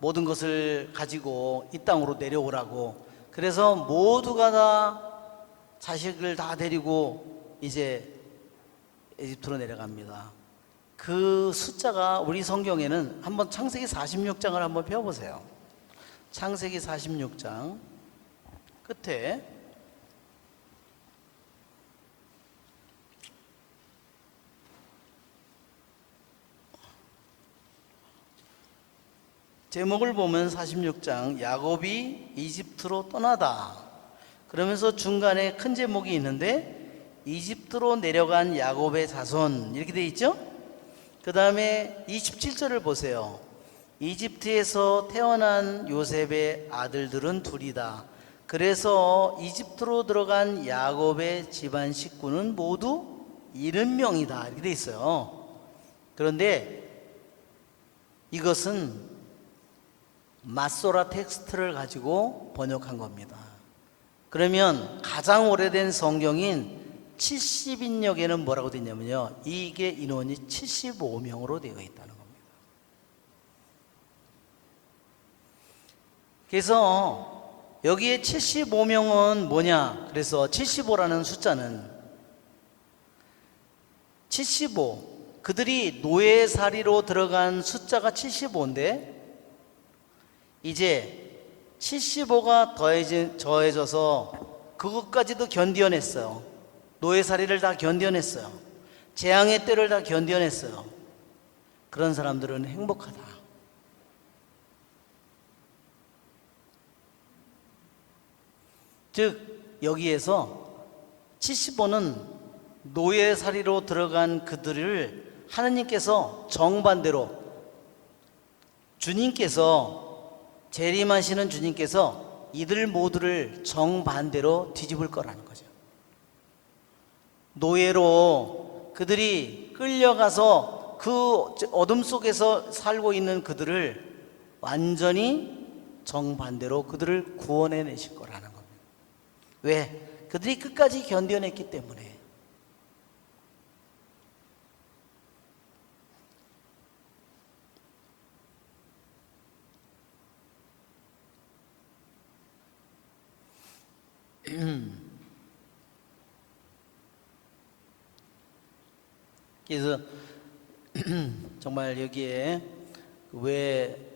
모든 것을 가지고 이 땅으로 내려오라고, 그래서 모두가 다 자식을 다 데리고 이제 에집트로 내려갑니다. 그 숫자가 우리 성경에는 한번 창세기 46장을 한번 펴보세요. 창세기 46장 끝에 제목을 보면 46장 야곱이 이집트로 떠나다 그러면서 중간에 큰 제목이 있는데 이집트로 내려간 야곱의 자손 이렇게 돼 있죠. 그 다음에 27절을 보세요. 이집트에서 태어난 요셉의 아들들은 둘이다. 그래서 이집트로 들어간 야곱의 집안 식구는 모두 70명이다 이렇게 돼 있어요. 그런데 이것은 마소라 텍스트를 가지고 번역한 겁니다. 그러면 가장 오래된 성경인 70인역에는 뭐라고 되어 있냐면요, 이게 인원이 75명으로 되어 있다는 겁니다. 그래서 여기에 75명은 뭐냐, 그래서 75라는 숫자는 75, 그들이 노예살이로 들어간 숫자가 75인데 이제 75가 더해져서 그것까지도 견뎌냈어요. 노예살이를 다 견뎌냈어요. 재앙의 때를 다 견뎌냈어요. 그런 사람들은 행복하다. 즉 여기에서 75는 노예살이로 들어간 그들을 하나님께서 정반대로, 주님께서 재림하시는 주님께서 이들 모두를 정반대로 뒤집을 거라는 거죠. 노예로 그들이 끌려가서 그 어둠 속에서 살고 있는 그들을 완전히 정반대로 그들을 구원해내실 거라는 겁니다. 왜? 그들이 끝까지 견뎌냈기 때문에. 그래서 정말 여기에 왜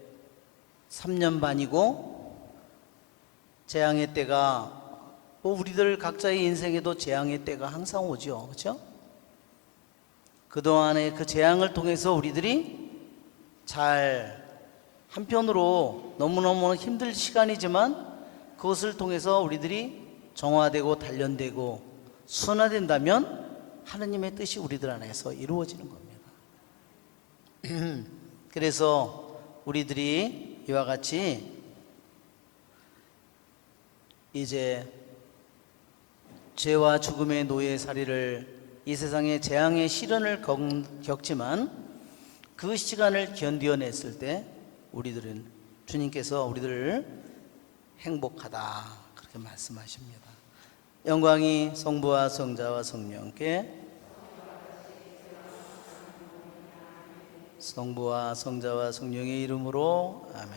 3년 반이고 재앙의 때가 뭐 우리들 각자의 인생에도 재앙의 때가 항상 오죠. 그렇죠? 그동안의 그 재앙을 통해서 우리들이 잘 한편으로 너무너무 힘들 시간이지만 그것을 통해서 우리들이 정화되고 단련되고 순화된다면 하느님의 뜻이 우리들 안에서 이루어지는 겁니다. 그래서 우리들이 이와 같이 이제 죄와 죽음의 노예살이를 이 세상의 재앙의 시련을 겪지만 그 시간을 견뎌냈을 때 우리들은 주님께서 우리들을 행복하다 그렇게 말씀하십니다. 영광이 성부와 성자와 성령께 성부와 성자와 성령의 이름으로 아멘.